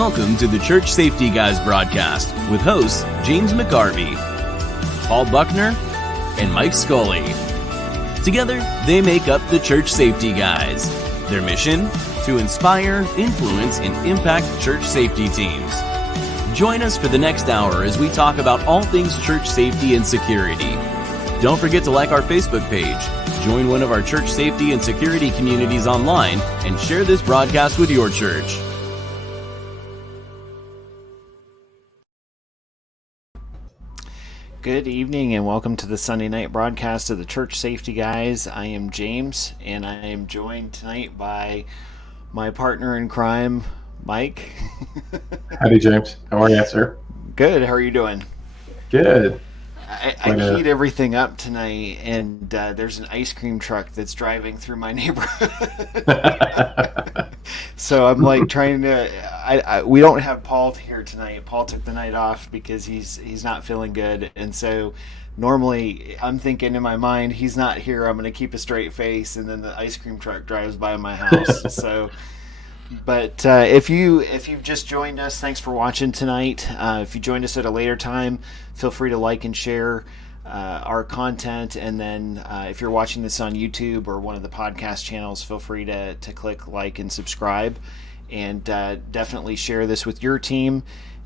Welcome to the Church Safety Guys broadcast with hosts James McGarvey, Paul Buckner, and Mike Scully. Together, they make up the Church Safety Guys. Their mission? To inspire, influence, and impact church safety teams. Join us for the next hour as we talk about all things church safety and security. Don't forget to like our Facebook page, join one of our church safety and security communities online, and share this broadcast with your church. Good evening and welcome to the Sunday night broadcast of the Church Safety Guys. I am James and I am joined tonight by my partner in crime, Mike. Howdy, James. How are you, sir? Good. How are you doing? Good. I heat everything up tonight, and there's an ice cream truck that's driving through my neighborhood. So I'm like trying to. We don't have Paul here tonight. Paul took the night off because he's not feeling good, and so normally I'm thinking in my mind he's not here. I'm going to keep a straight face, and then the ice cream truck drives by my house. So. But if you've just joined us, thanks for watching tonight. If you joined us at a later time, feel free to like and share our content. And then if you're watching this on YouTube or one of the podcast channels, feel free to click like and subscribe. And definitely share this with your team.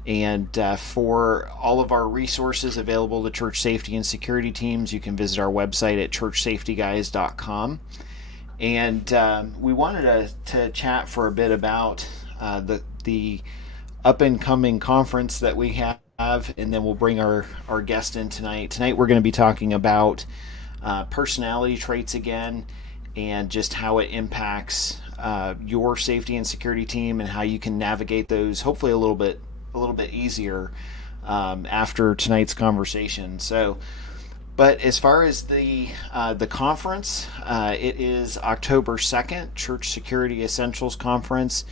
And for all of our resources available to church safety and security teams, you can visit our website at churchsafetyguys.com. And we wanted to chat for a bit about the up-and-coming conference that we have, and then we'll bring our guest in tonight. Tonight we're going to be talking about personality traits again, and just how it impacts your safety and security team, and how you can navigate those hopefully a little bit easier after tonight's conversation. So. But as far as the conference, it is October 2nd, Church Security Essentials Conference,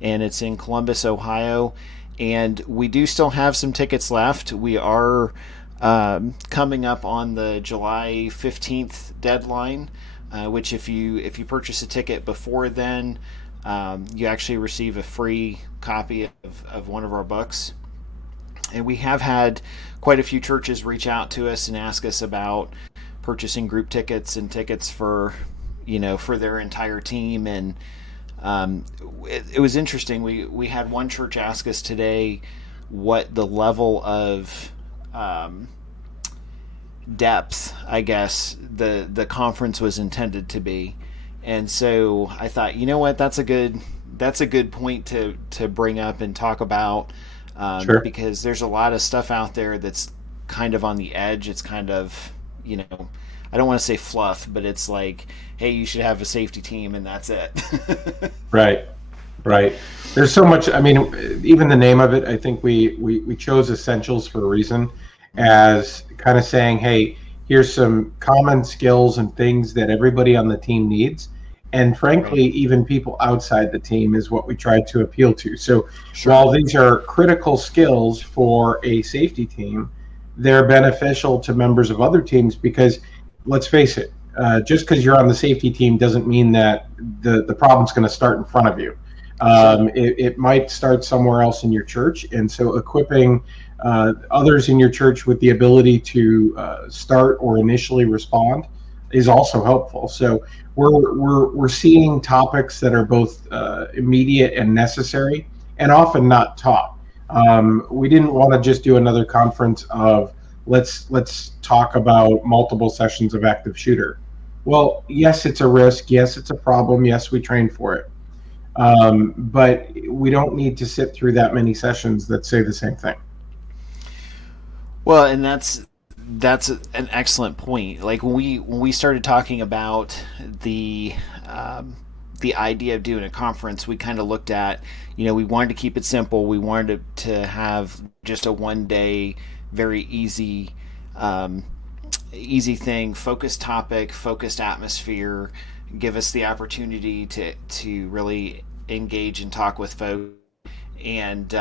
and it's in Columbus, Ohio. And we do still have some tickets left. We are coming up on the July 15th deadline, which if you purchase a ticket before then, you actually receive a free copy of one of our books. And we have had quite a few churches reach out to us and ask us about purchasing group tickets and tickets for their entire team. And it was interesting. We had one church ask us today what the level of depth, I guess, the conference was intended to be. And so I thought, you know what, that's a good point to bring up and talk about. Sure. Because there's a lot of stuff out there that's kind of on the edge. It's kind of, I don't want to say fluff, but it's like, hey, you should have a safety team, and that's it. Right. There's so much. I mean, even the name of it, I think we chose essentials for a reason, as kind of saying, hey, here's some common skills and things that everybody on the team needs. And frankly, even people outside the team is what we tried to appeal to. So sure. While these are critical skills for a safety team, they're beneficial to members of other teams because, let's face it, just because you're on the safety team doesn't mean that the problem's going to start in front of you. It might start somewhere else in your church. And so equipping others in your church with the ability to start or initially respond is also helpful. So we're seeing topics that are both immediate and necessary, and often not taught. We didn't want to just do another conference of let's talk about multiple sessions of active shooter. Well, yes, it's a risk. Yes, it's a problem. Yes, we train for it. But we don't need to sit through that many sessions that say the same thing. Well, and that's an excellent point. Like when we started talking about the idea of doing a conference, we kind of looked at, we wanted to keep it simple. We wanted to have just a one-day, very easy thing, focused topic, focused atmosphere, give us the opportunity to really engage and talk with folks. And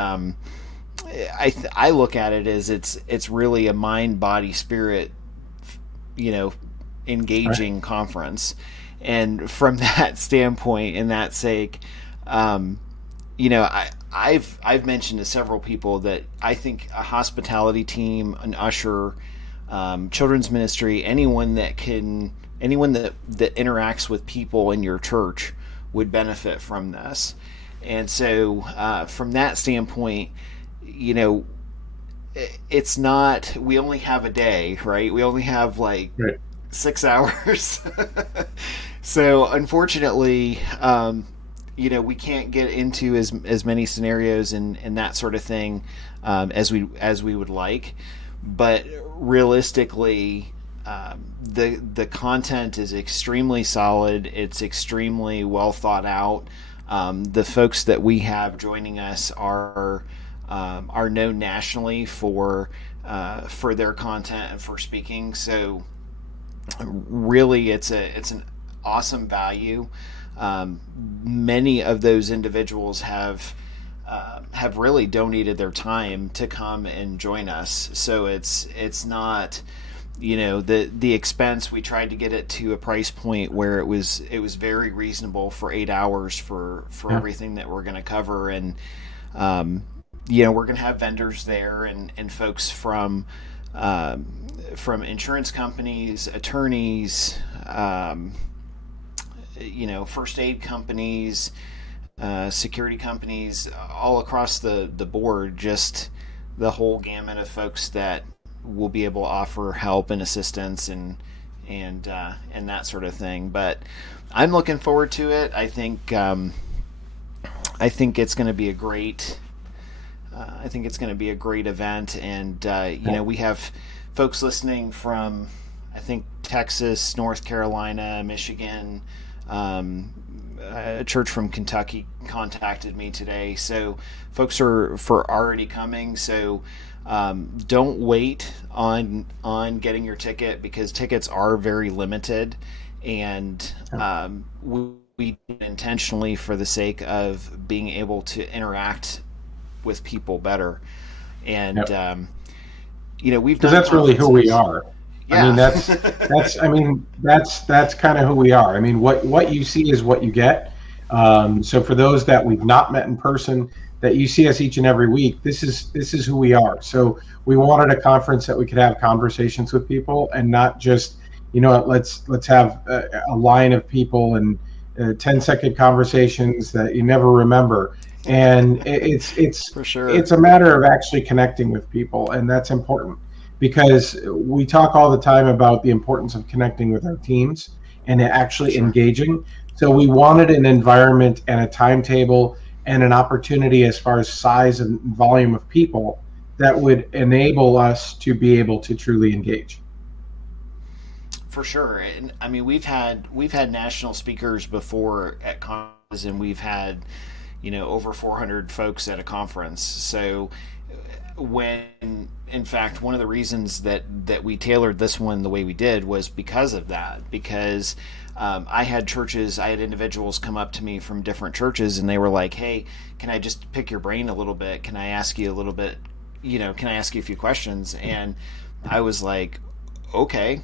I look at it as it's really a mind, body, spirit, engaging conference. And from that standpoint and that sake, I've mentioned to several people that I think a hospitality team, an usher, children's ministry, anyone that interacts with people in your church would benefit from this. And so, from that standpoint, you know, it's not, we only have a day, right? We only have like Right. 6 hours. So unfortunately, we can't get into as many scenarios and that sort of thing, as we would like. But realistically, the content is extremely solid. It's extremely well thought out. The folks that we have joining us are known nationally for their content and for speaking. So really, it's an awesome value. Many of those individuals have really donated their time to come and join us. So it's not, the expense. We tried to get it to a price point where it was very reasonable for 8 hours for everything that we're going to cover. And we're going to have vendors there and folks from insurance companies, attorneys, first aid companies, security companies, all across the board. Just the whole gamut of folks that will be able to offer help and assistance and that sort of thing. But I'm looking forward to it. I think it's going to be a great. I think it's going to be a great event, and we have folks listening from, I think, Texas, North Carolina, Michigan. A church from Kentucky contacted me today, so folks are already coming. So don't wait on getting your ticket, because tickets are very limited, and we did it intentionally for the sake of being able to interact with people better. And we've done, because that's really who we are. Yeah. I mean, that's kind of who we are. I mean, what you see is what you get. So for those that we've not met in person, that you see us each and every week, this is who we are. So we wanted a conference that we could have conversations with people, and not just, let's have a line of people and 10-second conversations that you never remember. And it's For sure. It's a matter of actually connecting with people, and that's important, because we talk all the time about the importance of connecting with our teams and actually engaging. So we wanted an environment and a timetable and an opportunity as far as size and volume of people that would enable us to be able to truly engage. For sure. And I mean, we've had national speakers before at conferences, and we've had over 400 folks at a conference. So when, in fact, one of the reasons that we tailored this one the way we did was because of that. Because I had individuals come up to me from different churches, and they were like, "Hey, can I just pick your brain a little bit? Can I ask you a little bit? Can I ask you a few questions?" And I was like, "Okay,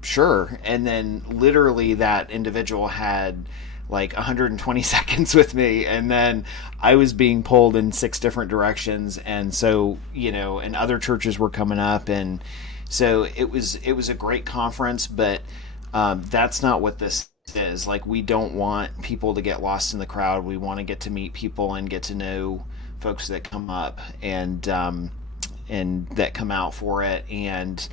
sure." And then literally that individual had like 120 seconds with me, and then I was being pulled in 6 different directions. And so, and other churches were coming up, and so it was a great conference. But that's not what this is. Like, we don't want people to get lost in the crowd. We want to get to meet people and get to know folks that come up and that come out for it. And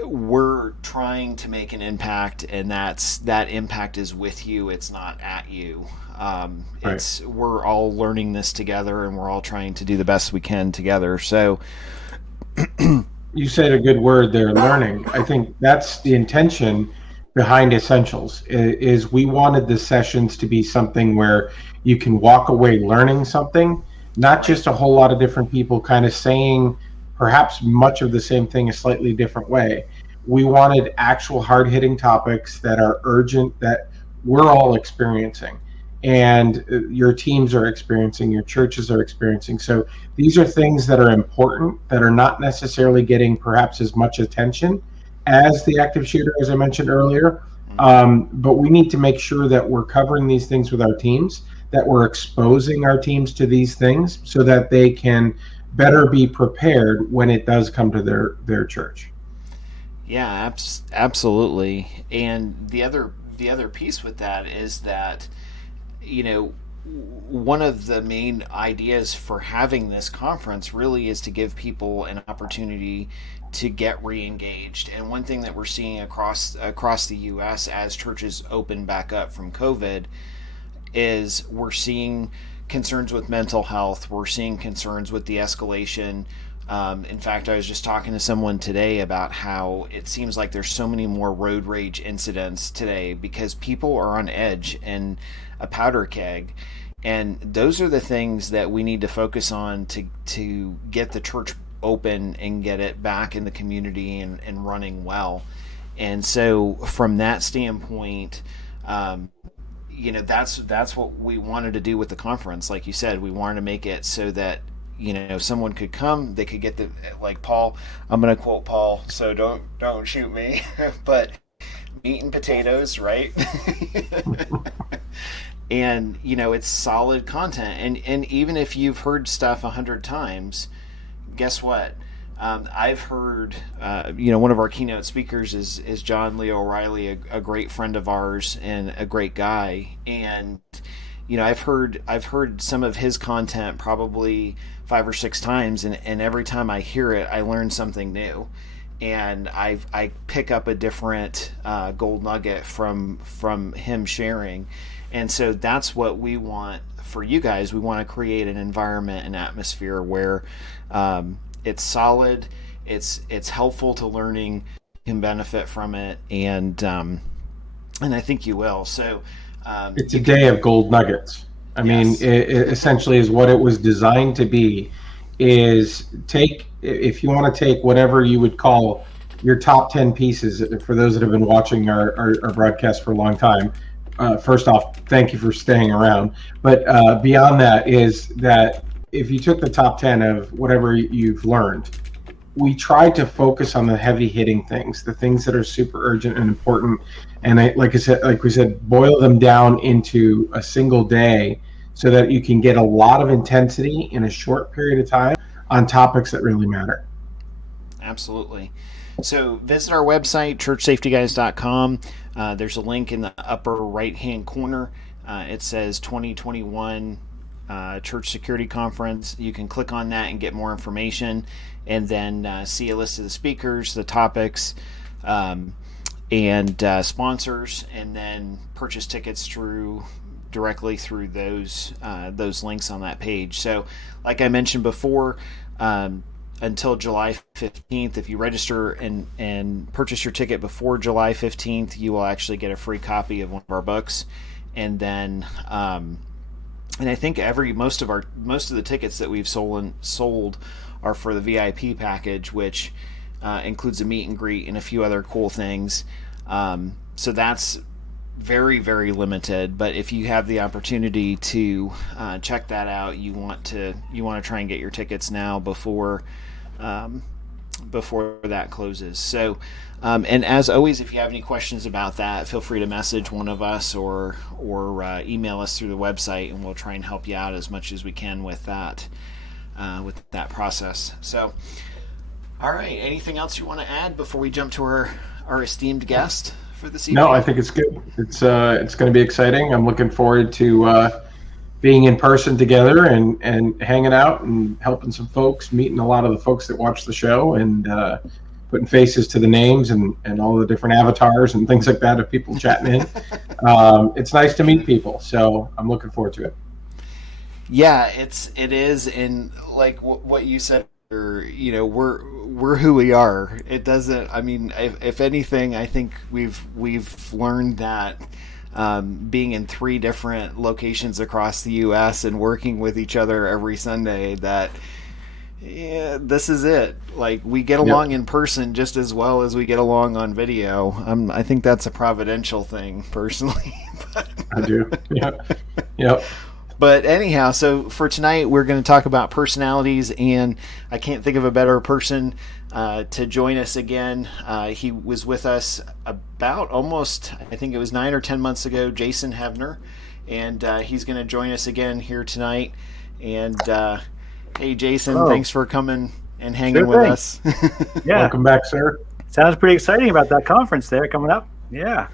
we're trying to make an impact, and that impact is with you. It's not at you. We're all learning this together, and we're all trying to do the best we can together. So You said a good word there, learning. I think that's the intention behind Essentials, is we wanted the sessions to be something where you can walk away learning something, not just a whole lot of different people kind of saying perhaps much of the same thing a slightly different way. We wanted actual hard-hitting topics that are urgent, that we're all experiencing, and your teams are experiencing, your churches are experiencing. So these are things that are important, that are not necessarily getting perhaps as much attention as the active shooter, as I mentioned earlier. But we need to make sure that we're covering these things with our teams, that we're exposing our teams to these things so that they can better be prepared when it does come to their church. Yeah, absolutely. And the other piece with that is that, you know, one of the main ideas for having this conference really is to give people an opportunity to get re-engaged. And one thing that we're seeing across the U.S. as churches open back up from COVID is we're seeing concerns with mental health. We're seeing concerns with the escalation. In fact, I was just talking to someone today about how it seems like there's so many more road rage incidents today because people are on edge and a powder keg. And those are the things that we need to focus on to get the church open and get it back in the community and running well. And so from that standpoint, that's what we wanted to do with the conference. Like you said, we wanted to make it so that someone could come, they could get the, like Paul, I'm going to quote Paul, so don't shoot me, but meat and potatoes, right? And it's solid content, and even if you've heard stuff 100 times, guess what? I've heard, one of our keynote speakers is John Lee O'Reilly, a great friend of ours and a great guy. And, I've heard some of his content probably 5 or 6 times. And every time I hear it, I learn something new. And I pick up a different gold nugget from him sharing. And so that's what we want for you guys. We want to create an environment, an atmosphere where, it's solid, it's helpful to learning, you can benefit from it, and I think you will. So it's a day of gold nuggets. I mean, it essentially is what it was designed to be. Is if you want to take whatever you would call your top 10 pieces, for those that have been watching our broadcast for a long time. First off, thank you for staying around. But beyond that is that if you took the top 10 of whatever you've learned, we tried to focus on the heavy hitting things, the things that are super urgent and important. And like we said, boil them down into a single day so that you can get a lot of intensity in a short period of time on topics that really matter. Absolutely. So visit our website, churchsafetyguys.com. There's a link in the upper right-hand corner. It says 2021 Church Security Conference. You can click on that and get more information, and then see a list of the speakers, the topics, and sponsors, and then purchase tickets directly through those links on that page. So, like I mentioned before, until July 15th, if you register and purchase your ticket before July 15th, you will actually get a free copy of one of our books, and then. And I think most of the tickets that we've sold are for the VIP package, which includes a meet and greet and a few other cool things. So that's very, very limited. But if you have the opportunity to check that out, you want to try and get your tickets now before that closes. So. And as always, if you have any questions about that, feel free to message one of us or email us through the website, and we'll try and help you out as much as we can with that process. So, all right, anything else you want to add before we jump to our esteemed guest for this evening? No, I think it's good. It's going to be exciting. I'm looking forward to being in person together and hanging out and helping some folks, meeting a lot of the folks that watch the show, and putting faces to the names and all the different avatars and things like that of people chatting in. It's nice to meet people, so I'm looking forward to it. Yeah, it is, and like what you said, we're who we are. It doesn't. I mean, if anything, I think we've learned that being in 3 different locations across the U.S. and working with each other every Sunday that. Yeah, this is it. Like, we get along in person just as well as we get along on video. I think that's a providential thing, personally. I do. Yep. But anyhow, so for tonight, we're going to talk about personalities, and I can't think of a better person to join us again. He was with us about almost, I think it was 9 or 10 months ago, Jason Heavner. and he's going to join us again here tonight. And hey, Jason, Hello. Thanks for coming and hanging Sure with thing. us. Yeah, Welcome back, sir. sounds pretty exciting about that conference there coming up. Yeah.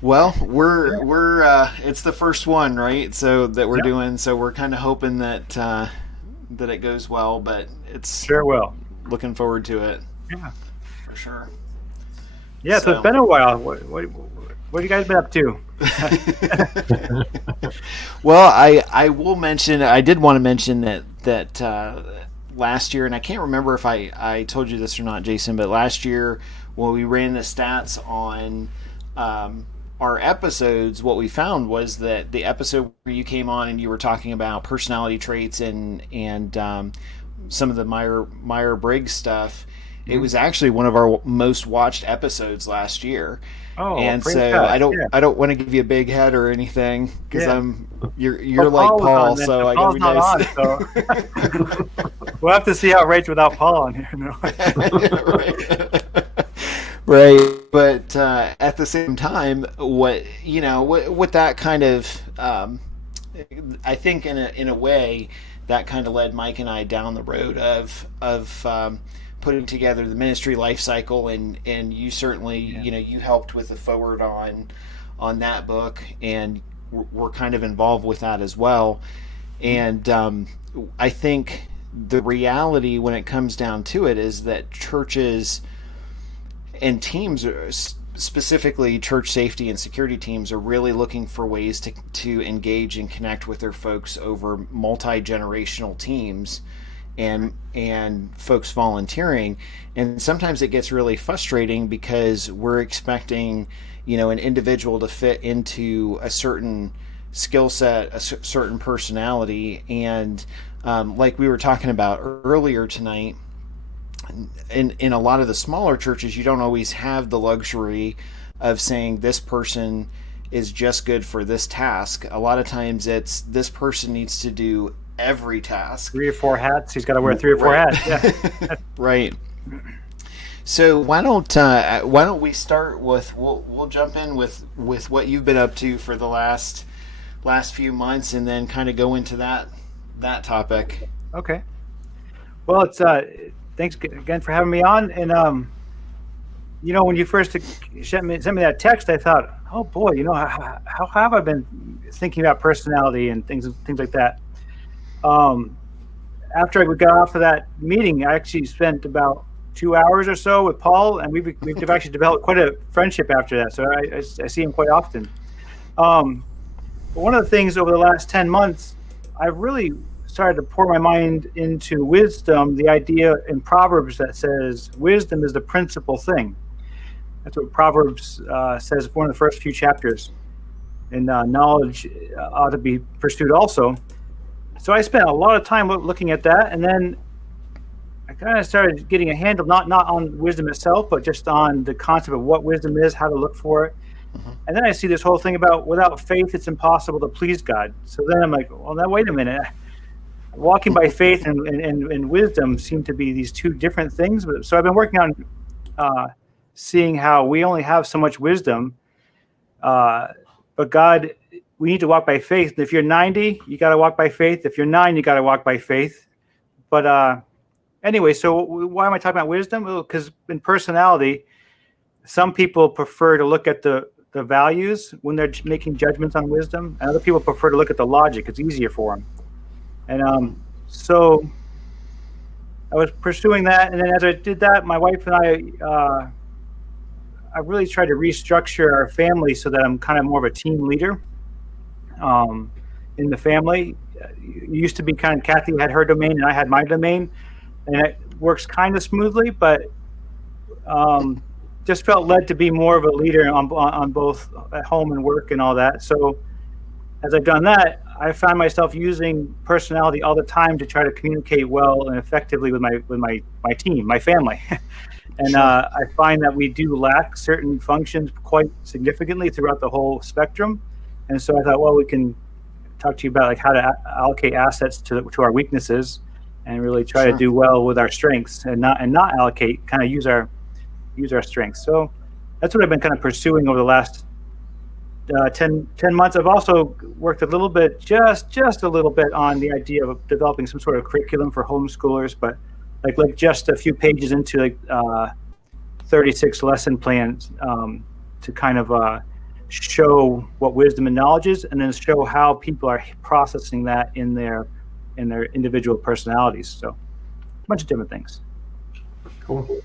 Well, we're it's the first one, right? So that we're Yep. doing. So we're kind of hoping that that it goes well, but it's Sure will. looking forward to it Yeah. for sure. Yeah. So it's been a while. What have you guys been up to? Well, I will mention. I did want to mention that last year, and I can't remember if I told you this or not, Jason, but last year when we ran the stats on our episodes, what we found was that the episode where you came on and you were talking about personality traits and some of the Meyer-Briggs stuff, it was actually one of our most watched episodes last year. Oh, And praise so God. I don't want to give you a big head or anything because Yeah. you're Well, like was Paul, on then, so but I Paul's gotta not be on, nice. so we'll have to see how it rates without Paul on here. No. Right. But at the same time, what that kind of I think in a way that kind of led Mike and I down the road of putting together the ministry life cycle, and you certainly you helped with the forward on that book, and we're kind of involved with that as well. And I think the reality when it comes down to it is that churches and teams, specifically church safety and security teams, are really looking for ways to engage and connect with their folks over multi-generational teams and folks volunteering. And sometimes it gets really frustrating because we're expecting an individual to fit into a certain skill set, a certain personality, and like we were talking about earlier tonight, in a lot of the smaller churches, you don't always have the luxury of saying this person is just good for this task. A lot of times it's this person needs to do every task. 3 or 4 hats. He's got to wear 3 or 4 hats. Yeah. Right. So why don't we start with we'll jump in with what you've been up to for the last few months, and then kind of go into that topic. Okay. Well, it's thanks again for having me on. And when you first sent me that text, I thought, oh boy, how have I been thinking about personality and things like that. After we got off of that meeting, I actually spent about 2 hours or so with Paul, and we've actually developed quite a friendship after that. So I see him quite often. But one of the things over the last 10 months, I've really started to pour my mind into wisdom, the idea in Proverbs that says wisdom is the principal thing. That's what Proverbs says, one of the first few chapters. And knowledge ought to be pursued also. So I spent a lot of time looking at that, and then I kind of started getting a handle, not on wisdom itself, but just on the concept of what wisdom is, how to look for it. And then I see this whole thing about without faith, it's impossible to please God. So then I'm like, well, now wait a minute. Walking by faith and wisdom seem to be these two different things. So I've been working on seeing how we only have so much wisdom, but God, we need to walk by faith. If you're 90, you got to walk by faith. If you're 9, you got to walk by faith. But anyway, so why am I talking about wisdom? Well, because in personality, some people prefer to look at the values when they're making judgments on wisdom, and other people prefer to look at the logic. It's easier for them. And so I was pursuing that, and then as I did that, my wife and I really tried to restructure our family so that I'm kind of more of a team leader in the family. It used to be kind of Kathy had her domain and I had my domain, and it works kind of smoothly, but just felt led to be more of a leader on both at home and work and all that. So as I've done that, I found myself using personality all the time to try to communicate well and effectively with my team, my family. And Sure. I find that we do lack certain functions quite significantly throughout the whole spectrum. And so I thought, well, we can talk to you about like how to allocate assets to our weaknesses and really try Sure. to do well with our strengths and not allocate, kind of use our strengths. So that's what I've been kind of pursuing over the last 10 months, I've also worked a little bit, just a little bit, on the idea of developing some sort of curriculum for homeschoolers, but like just a few pages into 36 lesson plans, to kind of show what wisdom and knowledge is, and then show how people are processing that in their individual personalities. So a bunch of different things. Cool.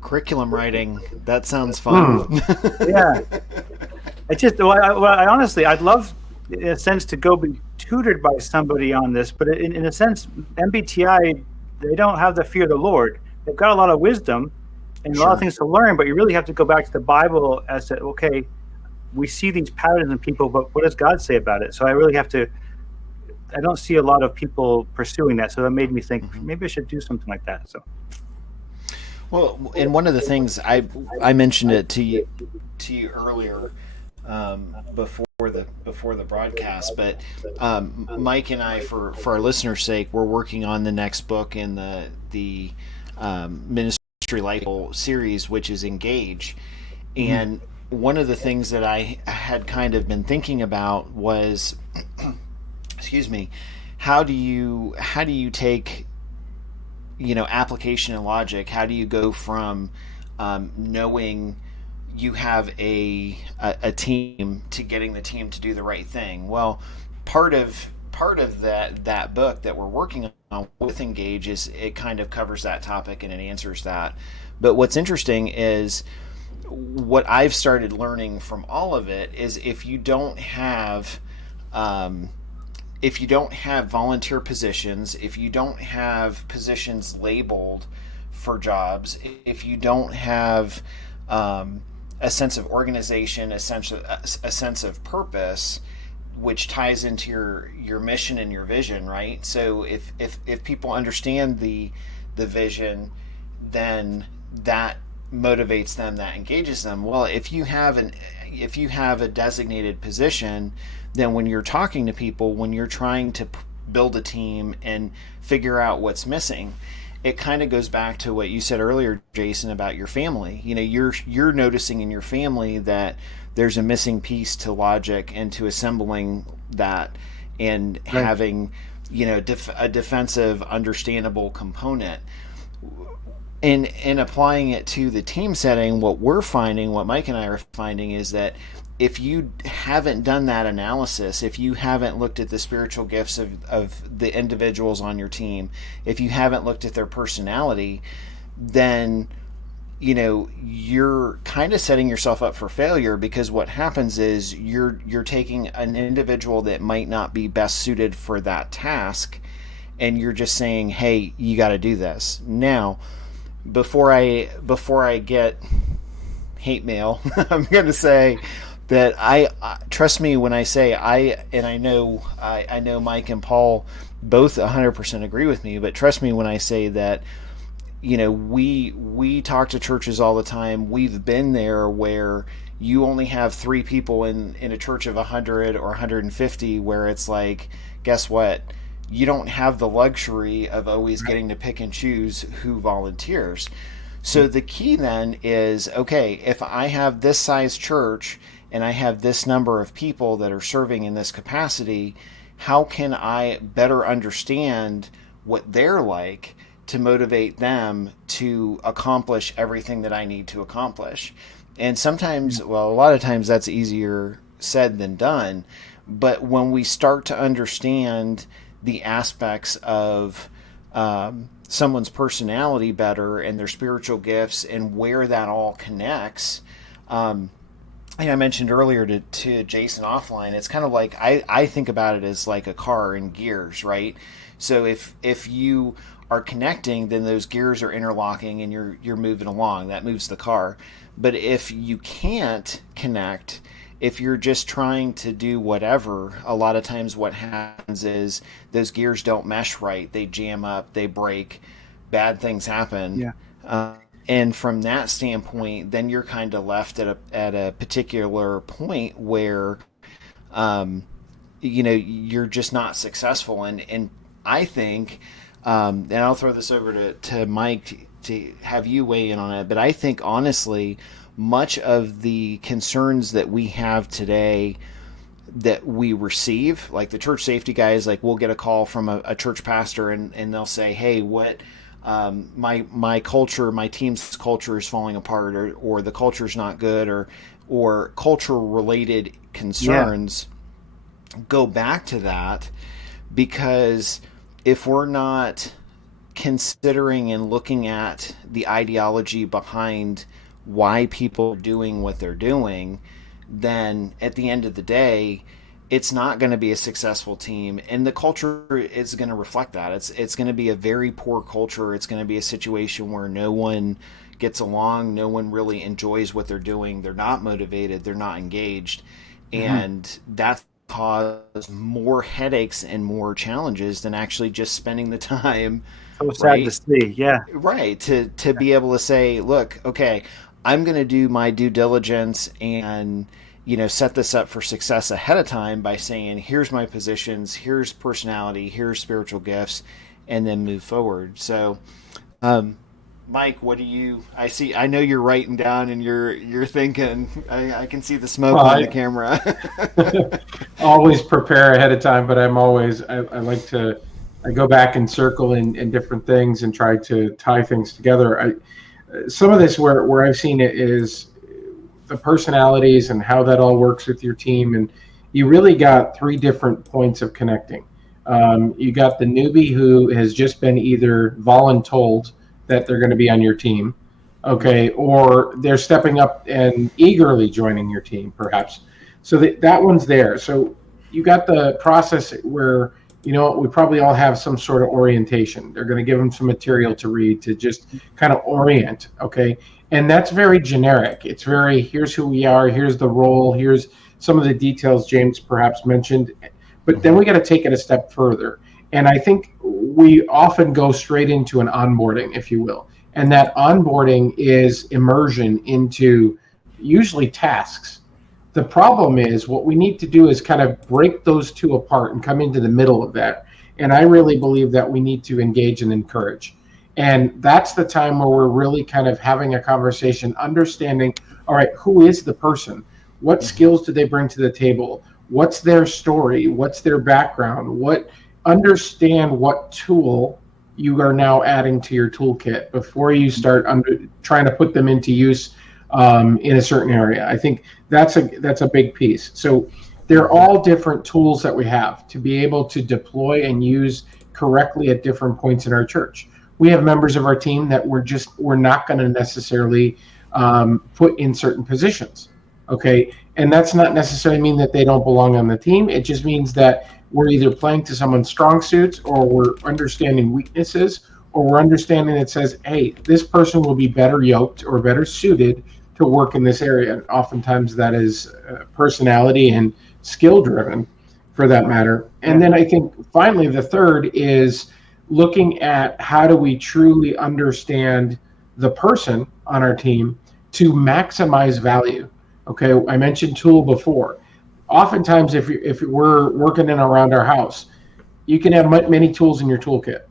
Curriculum writing. That sounds fun. Yeah. It's just, I honestly, I'd love, in a sense, to go be tutored by somebody on this, but in a sense, MBTI, they don't have the fear of the Lord. They've got a lot of wisdom and a lot of things to learn, but you really have to go back to the Bible as to, okay, we see these patterns in people, but what does God say about it? So I really have to, I don't see a lot of people pursuing that. So that made me think, maybe I should do something like that. So. Well, and one of the things I mentioned it to you earlier, before the broadcast, but Mike and I, for our listeners' sake, we're working on the next book in the Ministry Life series, which is Engage. And one of the things that I had kind of been thinking about was, excuse me, how do you take, application and logic? How do you go from knowing you have a team to getting the team to do the right thing? Well, part of that book that we're working on with Engage is it kind of covers that topic and it answers that. But what's interesting is what I've started learning from all of it is if you don't have volunteer positions, if you don't have positions labeled for jobs, if you don't have a sense of organization, a sense of purpose, which ties into your mission and your vision, right? So if people understand the vision, then that motivates them, that engages them. Well, if you have a designated position, then when you're talking to people, when you're trying to build a team and figure out what's missing, it kind of goes back to what you said earlier, Jason, about your family. You're noticing in your family that there's a missing piece to logic and to assembling that and having, a defensive, understandable component. In applying it to the team setting, what Mike and I are finding, is that if you haven't done that analysis, if you haven't looked at the spiritual gifts of the individuals on your team, if you haven't looked at their personality, then you're kind of setting yourself up for failure, because what happens is you're taking an individual that might not be best suited for that task, and you're just saying, hey, you got to do this. Now, before I get hate mail, I'm going to say that I trust me when I say I know Mike and Paul both 100% agree with me, but trust me when I say that, we talk to churches all the time. We've been there where you only have 3 people in a church of 100 or 150, where it's like, guess what? You don't have the luxury of always getting to pick and choose who volunteers. So the key then is, okay, if I have this size church and I have this number of people that are serving in this capacity, how can I better understand what they're like to motivate them to accomplish everything that I need to accomplish? And sometimes, a lot of times that's easier said than done. But when we start to understand the aspects of someone's personality better and their spiritual gifts and where that all connects, I mentioned earlier to Jason offline, it's kind of like, I think about it as like a car in gears, right? So if you are connecting, then those gears are interlocking and you're moving along. That moves the car. But if you can't connect, if you're just trying to do whatever, a lot of times what happens is those gears don't mesh right. They jam up, they break, bad things happen. Yeah. And from that standpoint, then you're kind of left at a particular point where, you're just not successful. And I think, and I'll throw this over to Mike to have you weigh in on it, but I think honestly, much of the concerns that we have today that we receive, like the church safety guys, like we'll get a call from a church pastor and they'll say, hey, what, my culture, my team's culture is falling apart, or the culture's not good, or culture related concerns. Go back to that, because if we're not considering and looking at the ideology behind why people are doing what they're doing, then at the end of the day, it's not going to be a successful team, and the culture is going to reflect that. It's going to be a very poor culture. It's going to be a situation where no one gets along, no one really enjoys what they're doing. They're not motivated, they're not engaged, and that's cause more headaches and more challenges than actually just spending the time. So sad to see. Right. To be able to say, look, okay, I'm going to do my due diligence and, set this up for success ahead of time by saying, here's my positions, here's personality, here's spiritual gifts, and then move forward. So, Mike, what do you? I know you're writing down and you're thinking. I can see the smoke on the camera. Always prepare ahead of time, but I like to. I go back and circle in different things and try to tie things together. Some of this where I've seen it is the personalities and how that all works with your team, and you really got 3 different points of connecting. You got the newbie who has just been either voluntold that they're going to be on your team, okay, or they're stepping up and eagerly joining your team, perhaps. So that one's there. So you got the process where, we probably all have some sort of orientation. They're going to give them some material to read to just kind of orient, okay? And that's very generic. It's very, here's who we are, here's the role, here's some of the details James perhaps mentioned. But then we got to take it a step further. And I think we often go straight into an onboarding, if you will. And that onboarding is immersion into usually tasks. The problem is what we need to do is kind of break those 2 apart and come into the middle of that. And I really believe that we need to engage and encourage. And that's the time where we're really kind of having a conversation, understanding, all right, who is the person? What skills do they bring to the table? What's their story? What's their background? Understand what tool you are now adding to your toolkit before you start trying to put them into use in a certain area. I think that's a big piece. So they're all different tools that we have to be able to deploy and use correctly at different points in our church. We have members of our team that we're not going to necessarily put in certain positions, okay? And that's not necessarily mean that they don't belong on the team. It just means that we're either playing to someone's strong suits, or we're understanding weaknesses, or we're understanding that says, hey, this person will be better yoked or better suited to work in this area. And oftentimes that is personality and skill driven, for that matter. And then I think finally the third is looking at how do we truly understand the person on our team to maximize value. Okay, I mentioned tool before. Oftentimes, if we're working in around our house, you can have many tools in your toolkit,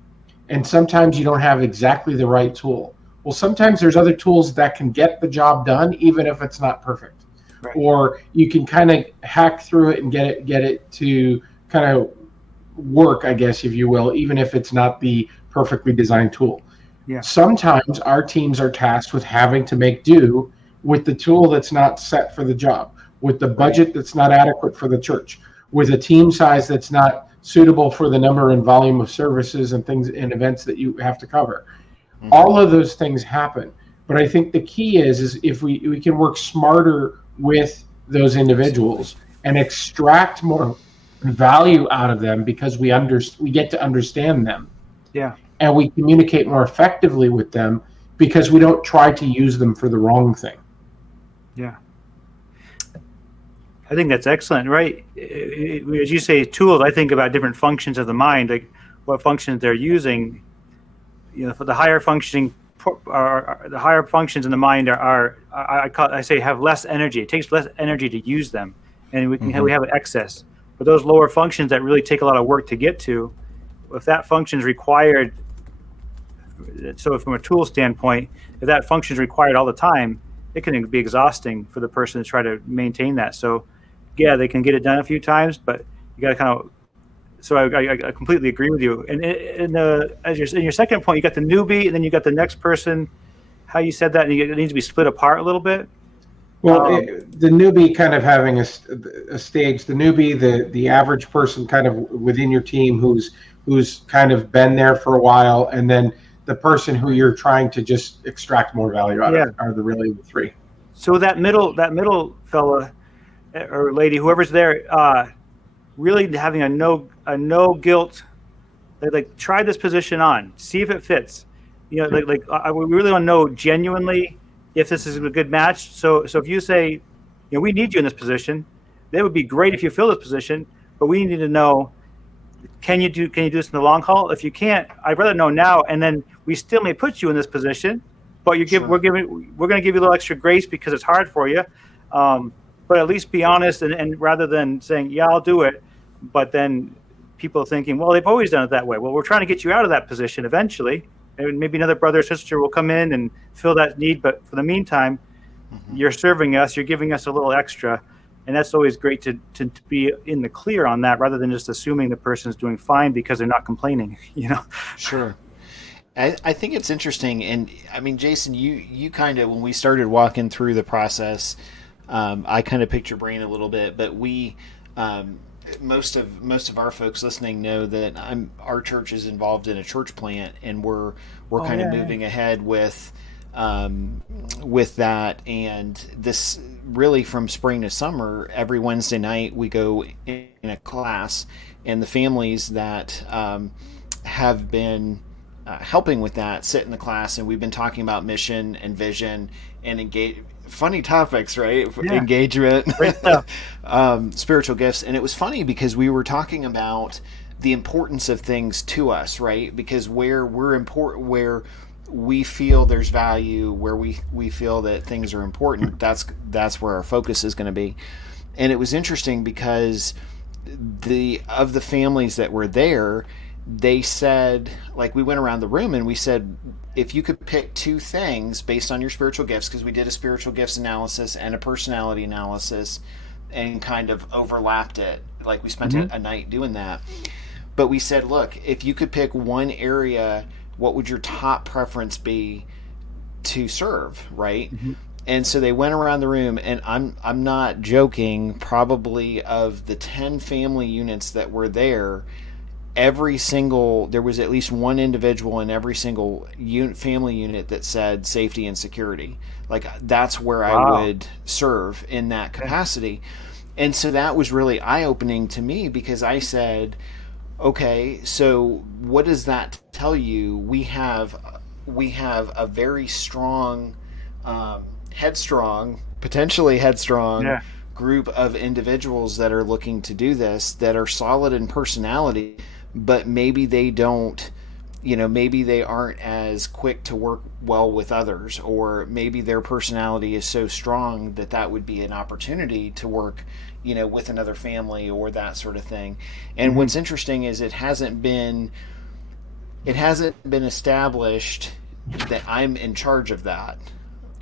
and sometimes you don't have exactly the right tool. Well, sometimes there's other tools that can get the job done, even if it's not perfect. Right. Or you can kind of hack through it and get it to kind of work, I guess, if you will, even if it's not the perfectly designed tool. Yeah. Sometimes our teams are tasked with having to make do with the tool that's not set for the job, with the budget that's not adequate for the church, with a team size that's not suitable for the number and volume of services and things and events that you have to cover. Mm-hmm. All of those things happen. But I think the key is if we can work smarter with those individuals and extract more value out of them because we get to understand them. Yeah. And we communicate more effectively with them because we don't try to use them for the wrong thing. Yeah. I think that's excellent, right? As you say, tools, I think about different functions of the mind, like what functions they're using. For the higher functioning, the higher functions in the mind I say have less energy. It takes less energy to use them, and we have an excess. But those lower functions that really take a lot of work to get to, if that function is required, so from a tool standpoint, if that function is required all the time, it can be exhausting for the person to try to maintain that. So, yeah, they can get it done a few times, but you got to kind of. So I completely agree with you. And in your second point, you got the newbie, and then you got the next person. How you said that, and it needs to be split apart a little bit. Well, the newbie kind of having a stage, the newbie, the average person kind of within your team who's kind of been there for a while, and then the person who you're trying to just extract more value out of are really the three. So that middle fella or lady, whoever's there, really having a no guilt, like try this position on, see if it fits. You know, we really want to know genuinely if this is a good match. So if you say, you know, we need you in this position, that would be great if you fill this position, but we need to know, can you do this in the long haul? If you can't, I'd rather know now, and then we still may put you in this position, but we're going to give you a little extra grace because it's hard for you. But at least be honest, and rather than saying, yeah, I'll do it, but then people thinking, well, they've always done it that way. Well, we're trying to get you out of that position eventually. And maybe another brother or sister will come in and fill that need. But for the meantime, you're serving us, you're giving us a little extra. And that's always great to be in the clear on that rather than just assuming the person's doing fine because they're not complaining, you know? Sure. I think it's interesting. And I mean, Jason, you kind of, when we started walking through the process, I kind of picked your brain a little bit, but we, most of our folks listening know that our church is involved in a church plant, and we're kind of moving ahead with that. And this really, from spring to summer, every Wednesday night we go in a class, and the families that have been helping with that sit in the class, and we've been talking about mission and vision and engage. Funny topics, right? Yeah. Engagement, spiritual gifts. And it was funny because we were talking about the importance of things to us, right? Because where we're important, where we feel there's value, where we feel that things are important, that's where our focus is going to be. And it was interesting because of the families that were there, they said, like, we went around the room and we said, if you could pick two things based on your spiritual gifts, because we did a spiritual gifts analysis and a personality analysis and kind of overlapped it. Like, we spent a night doing that. But we said, look, if you could pick one area, what would your top preference be to serve, right? Mm-hmm. And so they went around the room, and I'm not joking, probably of the 10 family units that were there, there was at least one individual in every single family unit that said safety and security. Like, that's where I would serve in that capacity. And so that was really eye-opening to me, because I said, okay, so what does that tell you? We have a very strong, potentially headstrong group of individuals that are looking to do this, that are solid in personality, but maybe they don't, maybe they aren't as quick to work well with others, or maybe their personality is so strong that would be an opportunity to work, with another family or that sort of thing. And what's interesting is it hasn't been established that I'm in charge of that.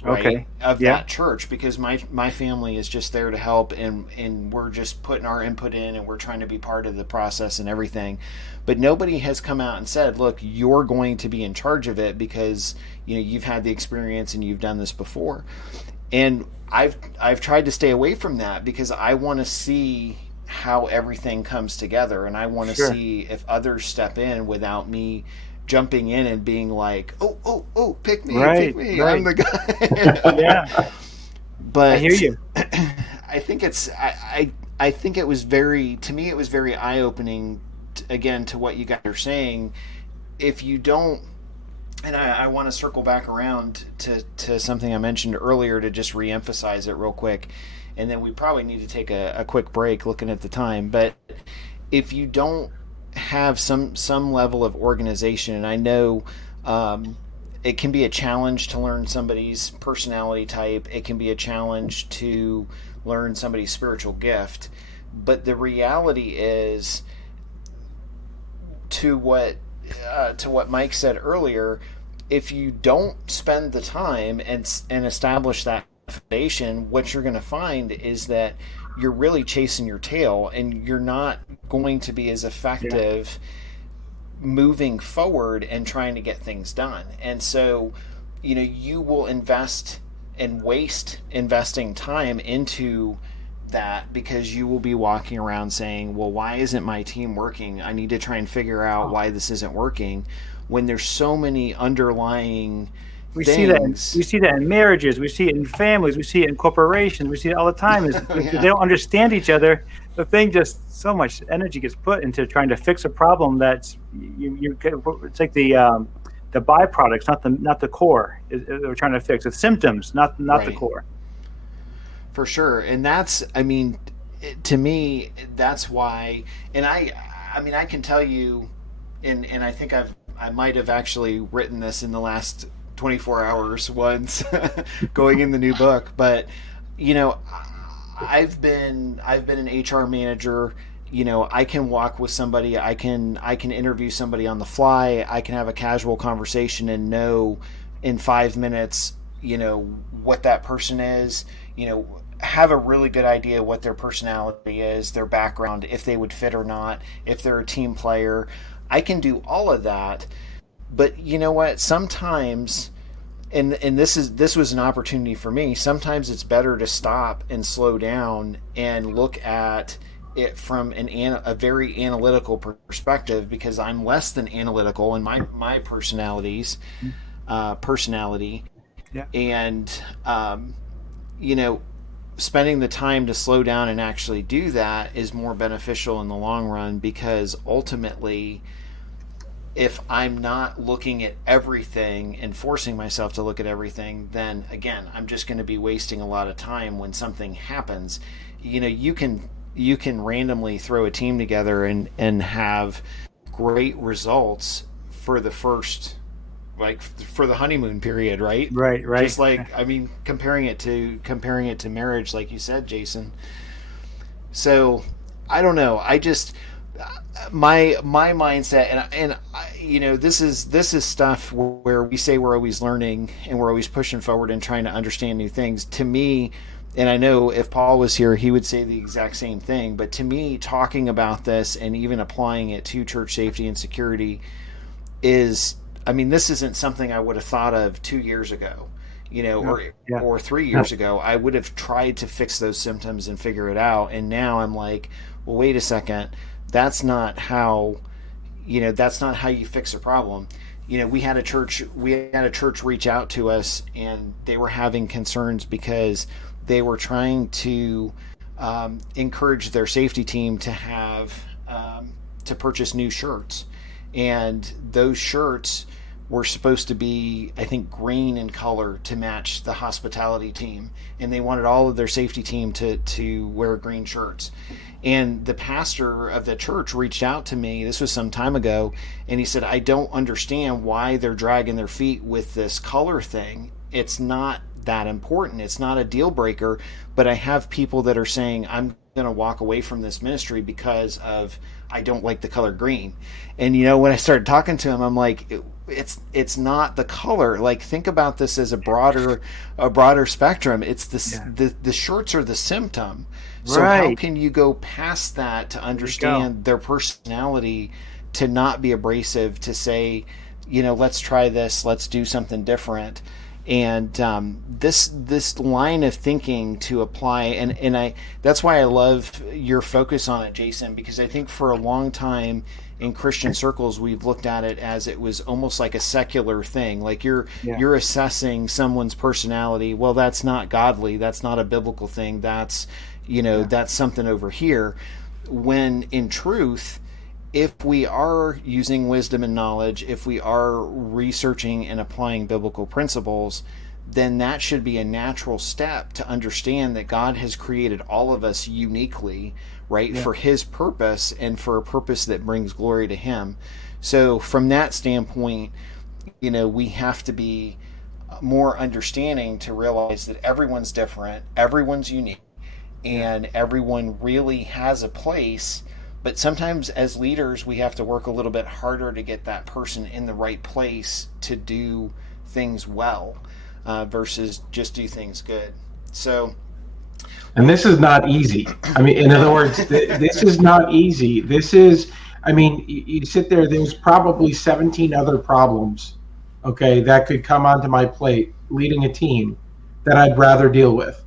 Right? Okay. That church, because my family is just there to help, and we're just putting our input in, and we're trying to be part of the process and everything. But nobody has come out and said, look, you're going to be in charge of it because you've had the experience and you've done this before. And I've tried to stay away from that because I want to see how everything comes together, and I want to see if others step in without me jumping in and being like, oh, pick me, pick me. Right. I'm the guy. Yeah. But I hear you. I think I think it was to me, it was very eye-opening, again, to what you guys are saying. If you don't, and I want to circle back around to something I mentioned earlier to just reemphasize it real quick, and then we probably need to take a quick break looking at the time. But if you don't have some level of organization, and I know it can be a challenge to learn somebody's personality type, it can be a challenge to learn somebody's spiritual gift, but the reality is, to what Mike said earlier, if you don't spend the time and establish that foundation, what you're going to find is that you're really chasing your tail, and you're not going to be as effective moving forward and trying to get things done. And so, you will invest and waste investing time into that, because you will be walking around saying, well, why isn't my team working? I need to try and figure out why this isn't working, when there's so many underlying we things. see that in marriages, we see it in families, we see it in corporations, we see it all the time. Is if they don't understand each other, the thing, just so much energy gets put into trying to fix a problem that's it's like the byproducts, not the core. We're trying to fix the symptoms, not the core. For sure. And that's, to me, that's why. And I can tell you, and I think I might have actually written this in the last 24 hours once, going in the new book. But I've been an HR manager. I can walk with somebody. I can interview somebody on the fly. I can have a casual conversation and know in 5 minutes, what that person is. Have a really good idea what their personality is, their background, if they would fit or not, if they're a team player. I can do all of that. But you know what? Sometimes, and this was an opportunity for me, sometimes it's better to stop and slow down and look at it from a very analytical perspective, because I'm less than analytical in my personality. Yeah. And spending the time to slow down and actually do that is more beneficial in the long run, because ultimately, if I'm not looking at everything and forcing myself to look at everything, then again, I'm just going to be wasting a lot of time when something happens. You can randomly throw a team together and have great results for the first, like for the honeymoon period, right? Right. Just like, comparing it to marriage, like you said, Jason. So I don't know. I just, my mindset, and this is stuff where we say we're always learning and we're always pushing forward and trying to understand new things. To me, and I know if Paul was here, he would say the exact same thing. But to me, talking about this and even applying it to church safety and security is, this isn't something I would have thought of 2 years ago, or 3 years ago. I would have tried to fix those symptoms and figure it out. And now I'm like, well, wait a second. That's not how you fix a problem. We had a church reach out to us, and they were having concerns because they were trying to encourage their safety team to have to purchase new shirts, and those shirts were supposed to be, I think, green in color to match the hospitality team, and they wanted all of their safety team to wear green shirts. And the pastor of the church reached out to me, this was some time ago, and he said, I don't understand why they're dragging their feet with this color thing. It's not that important. It's not a deal breaker, but I have people that are saying, I'm going to walk away from this ministry because of, I don't like the color green. And when I started talking to him, I'm like, it's not the color. Like, think about this as a broader spectrum. It's the shirts are the symptom. So how can you go past that to understand their personality, to not be abrasive, to say, let's try this, let's do something different. And this line of thinking to apply, and that's why I love your focus on it, Jason, because I think for a long time in Christian circles we've looked at it as it was almost like a secular thing, like you're assessing someone's personality. Well, that's not godly, that's not a biblical thing, that's that's something over here. When in truth, if we are using wisdom and knowledge, if we are researching and applying biblical principles, then that should be a natural step to understand that God has created all of us uniquely, right, for his purpose and for a purpose that brings glory to him. So from that standpoint, we have to be more understanding to realize that everyone's different, everyone's unique, and everyone really has a place. But sometimes as leaders, we have to work a little bit harder to get that person in the right place to do things well, versus just do things good. So, and this is not easy. I mean, in other words, this is not easy. This is, I mean, you sit there, there's probably 17 other problems, okay, that could come onto my plate leading a team that I'd rather deal with.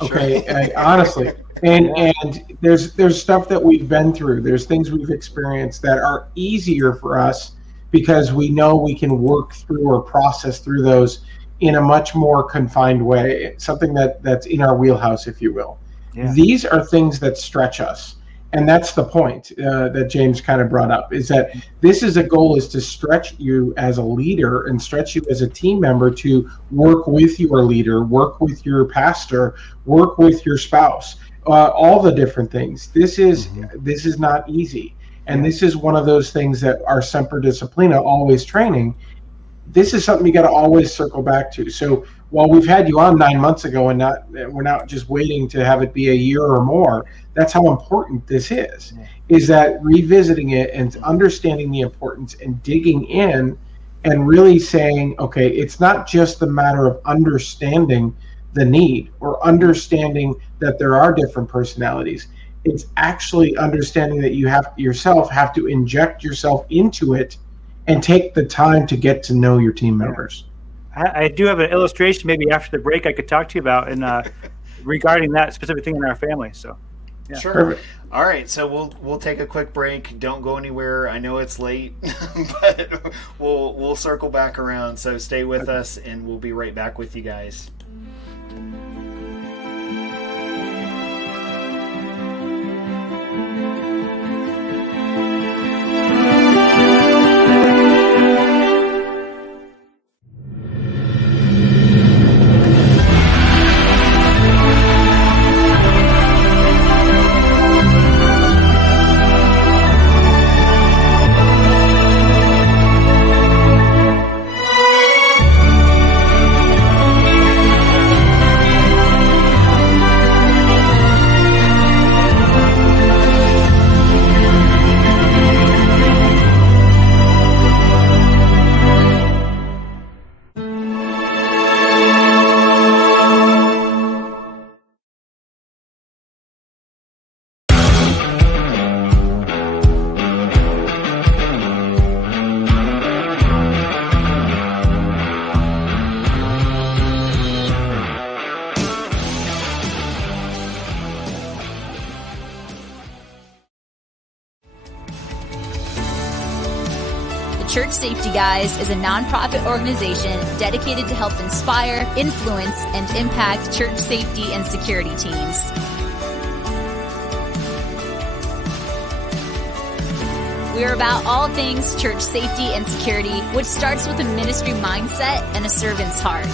Okay, sure. honestly. And there's stuff that we've been through. There's things we've experienced that are easier for us because we know we can work through or process through those in a much more confined way, something that's in our wheelhouse, if you will. Yeah. These are things that stretch us. And that's the point that James kind of brought up, is that this is a goal, is to stretch you as a leader and stretch you as a team member to work with your leader, work with your pastor, work with your spouse, all the different things. This is not easy. And this is one of those things that our Semper Disciplina, always training, this is something you got to always circle back to. So while we've had you on 9 months ago and we're not just waiting to have it be a year or more, that's how important this is that revisiting it and understanding the importance and digging in and really saying, okay, it's not just the matter of understanding the need or understanding that there are different personalities. It's actually understanding that you have to inject yourself into it and take the time to get to know your team members. I do have an illustration maybe after the break I could talk to you about regarding that specific thing in our family. So, yeah. Sure. Perfect. All right, so we'll take a quick break. Don't go anywhere. I know it's late, but we'll circle back around. So stay with us, and we'll be right back with you guys. Church Safety Guys is a nonprofit organization dedicated to help inspire, influence, and impact church safety and security teams. We are about all things church safety and security, which starts with a ministry mindset and a servant's heart.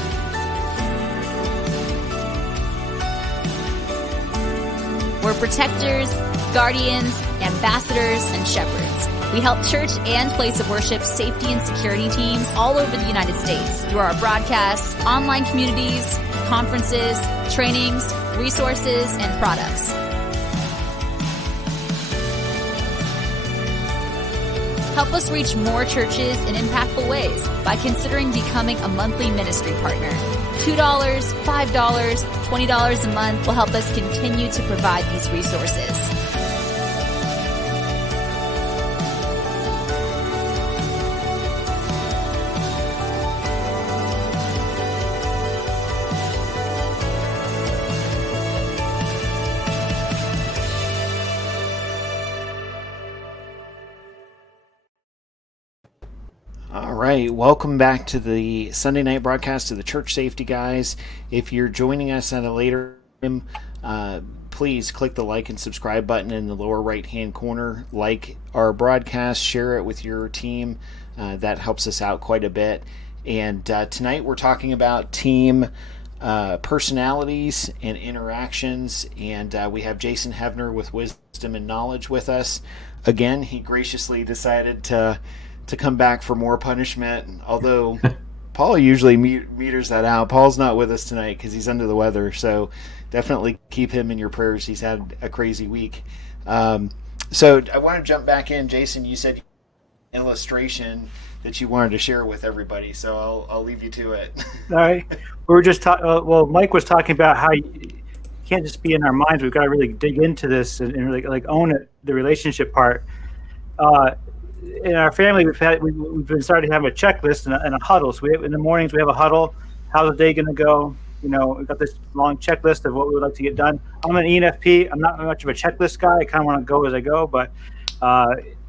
We're protectors, guardians, ambassadors, and shepherds. We help church and place of worship safety and security teams all over the United States through our broadcasts, online communities, conferences, trainings, resources, and products. Help us reach more churches in impactful ways by considering becoming a monthly ministry partner. $2, $5, $20 a month will help us continue to provide these resources. All right, welcome back to the Sunday night broadcast of the Church Safety Guys. If you're joining us at a later time, please click the like and subscribe button in the lower right-hand corner. Like our broadcast, share it with your team. That helps us out quite a bit. And tonight we're talking about team personalities and interactions. And we have Jason Heavner with Wisdom and Knowledge with us. Again, he graciously decided to come back for more punishment, although Paul usually meters that out. Paul's not with us tonight because he's under the weather, so definitely keep him in your prayers. He's had a crazy week. So I want to jump back in. Jason, you said illustration that you wanted to share with everybody. So I'll leave you to it. All right. We were just talking. Well, Mike was talking about how you can't just be in our minds. We've got to really dig into this and really like own it, the relationship part. In our family, we've been starting to have a checklist and a huddle. So in the mornings we have a huddle. How's the day going to go? You know, we've got this long checklist of what we would like to get done. I'm an ENFP. I'm not much of a checklist guy. I kind of want to go as I go. But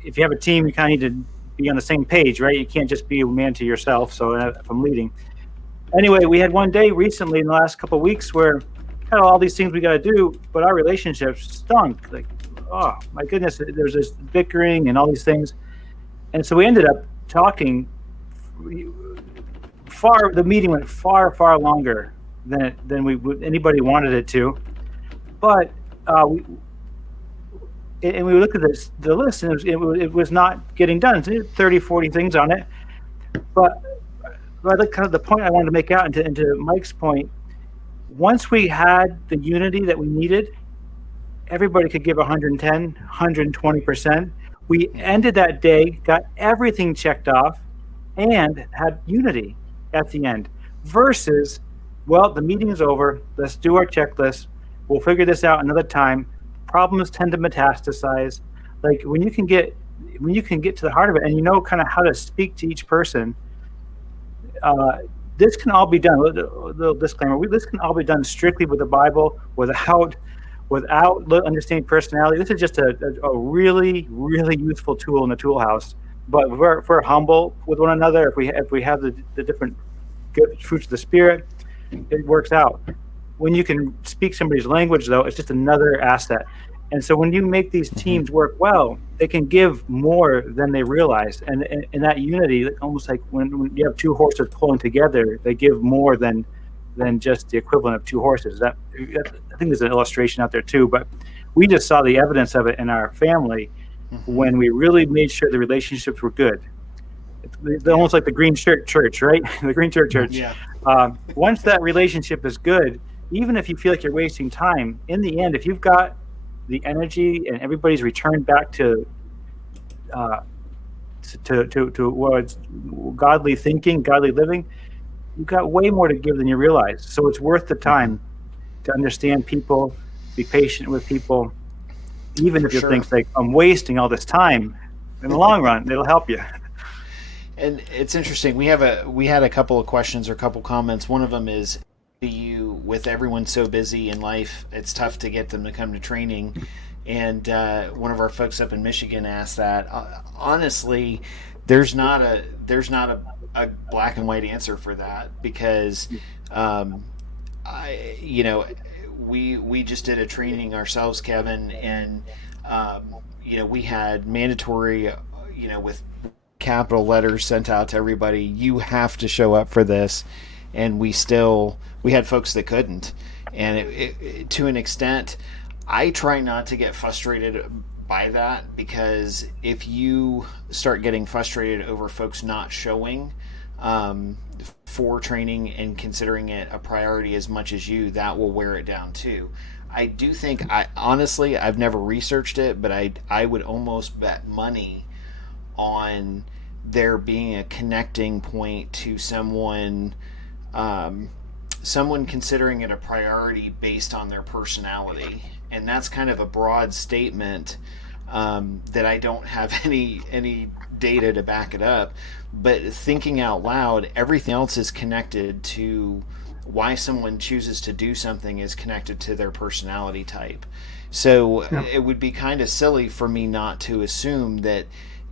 if you have a team, you kind of need to be on the same page, right? You can't just be a man to yourself. So if I'm leading. Anyway, we had one day recently in the last couple of weeks where had all these things we got to do, but our relationships stunk. Like, oh my goodness, there's this bickering and all these things. And so we ended up talking the meeting went far longer than anybody wanted it to. But we looked at the list, and it was not getting done. It's 30, 40 things on it. But kind of the point I wanted to make out into Mike's point, once we had the unity that we needed, everybody could give 110, 120%. We ended that day, got everything checked off, and had unity at the end. Versus, well, the meeting is over. Let's do our checklist. We'll figure this out another time. Problems tend to metastasize. Like when you can get to the heart of it, and you know kind of how to speak to each person. This can all be done. A little disclaimer: this can all be done strictly with the Bible, without understanding personality. This is just a really, really useful tool in the tool house. But if we're humble with one another, if we have the different good fruits of the Spirit, it works out. When you can speak somebody's language, though, it's just another asset. And so when you make these teams work well, they can give more than they realize. And that unity, almost like when you have two horses pulling together, they give more than just the equivalent of two horses. I think there's an illustration out there too, but we just saw the evidence of it in our family when we really made sure the relationships were good. It's almost like the green shirt church, right? The green shirt church. Yeah. Once that relationship is good, even if you feel like you're wasting time, in the end, if you've got the energy and everybody's returned back to what's godly thinking, godly living, you've got way more to give than you realize. So it's worth the time to understand people, be patient with people, even if you think like I'm wasting all this time. In the long run, it'll help you. And it's interesting. We had a couple of questions or a couple comments. One of them is, with everyone so busy in life, it's tough to get them to come to training. And one of our folks up in Michigan asked that. Honestly, there's not a black and white answer for that, because we just did a training ourselves, Kevin, and we had mandatory with capital letters sent out to everybody, you have to show up for this. And we had folks that couldn't. And it to an extent, I try not to get frustrated by that, because if you start getting frustrated over folks not showing for training and considering it a priority as much as you, that will wear it down too. I do think, honestly, I've never researched it, but I would almost bet money on there being a connecting point to someone considering it a priority based on their personality. And that's kind of a broad statement that I don't have any data to back it up. But thinking out loud, everything else is connected to why someone chooses to do something is connected to their personality type. So it would be kind of silly for me not to assume that,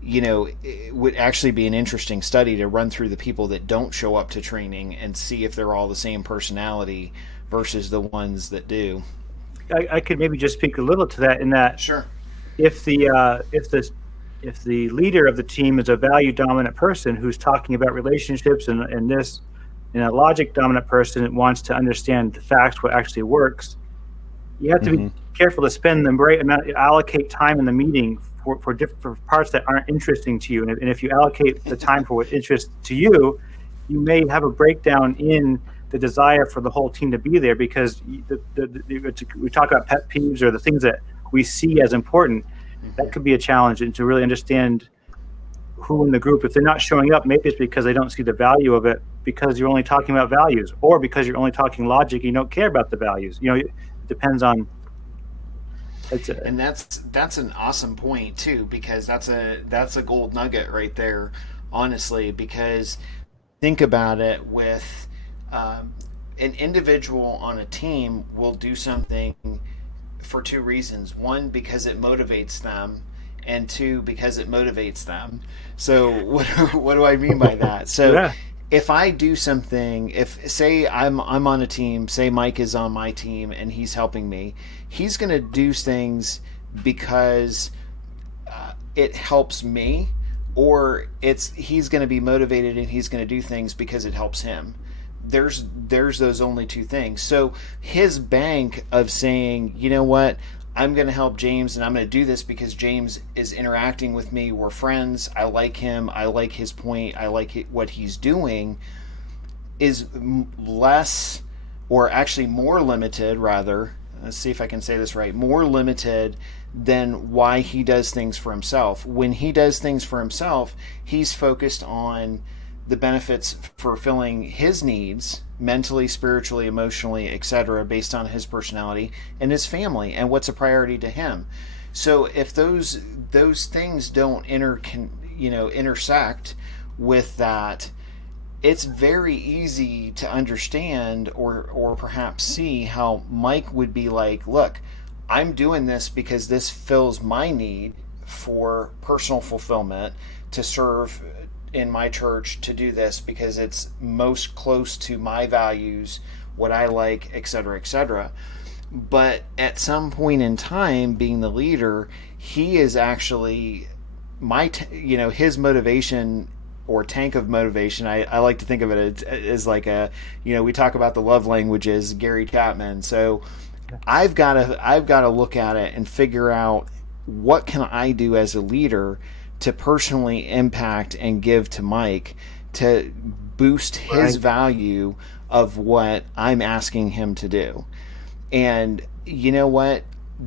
it would actually be an interesting study to run through the people that don't show up to training and see if they're all the same personality versus the ones that do. I could maybe just speak a little to that, in that sure, if the leader of the team is a value dominant person who's talking about relationships and a logic dominant person that wants to understand the facts, what actually works, you have to be careful to spend the right amount, allocate time in the meeting for parts that aren't interesting to you. And if you allocate the time for what interests to you, you may have a breakdown in the desire for the whole team to be there, because we talk about pet peeves or the things that we see as important. That could be a challenge, and to really understand who in the group, if they're not showing up, maybe it's because they don't see the value of it, because you're only talking about values, or because you're only talking logic, you don't care about the values. It depends on. And that's an awesome point too, because that's a gold nugget right there, honestly. Because think about it, with an individual on a team will do something for two reasons: one, because it motivates them, and two, because it motivates them. So what do I mean by that? So Yeah. if I do something, if say I'm on a team, say Mike is on my team and he's helping me, he's going to do things because it helps me, or he's going to be motivated and he's going to do things because it helps him. There's those only two things. So his bank of saying, you know what, I'm going to help James, and I'm going to do this because James is interacting with me. We're friends. I like him. I like his point. I like what he's doing, is less, or actually more limited, rather. Let's see if I can say this right. More limited than why he does things for himself. When he does things for himself, he's focused on the benefits for fulfilling his needs, mentally, spiritually, emotionally, etc., based on his personality and his family and what's a priority to him. So if those things don't intersect with that, it's very easy to understand or perhaps see how Mike would be like, look, I'm doing this because this fills my need for personal fulfillment, to serve in my church, to do this because it's most close to my values, what I like, etc., etc. But at some point in time, being the leader, he is actually his motivation, or tank of motivation. I like to think of it as like we talk about the love languages, Gary Chapman. So I've got to look at it and figure out, what can I do as a leader to personally impact and give to Mike to boost his value of what I'm asking him to do. And you know what?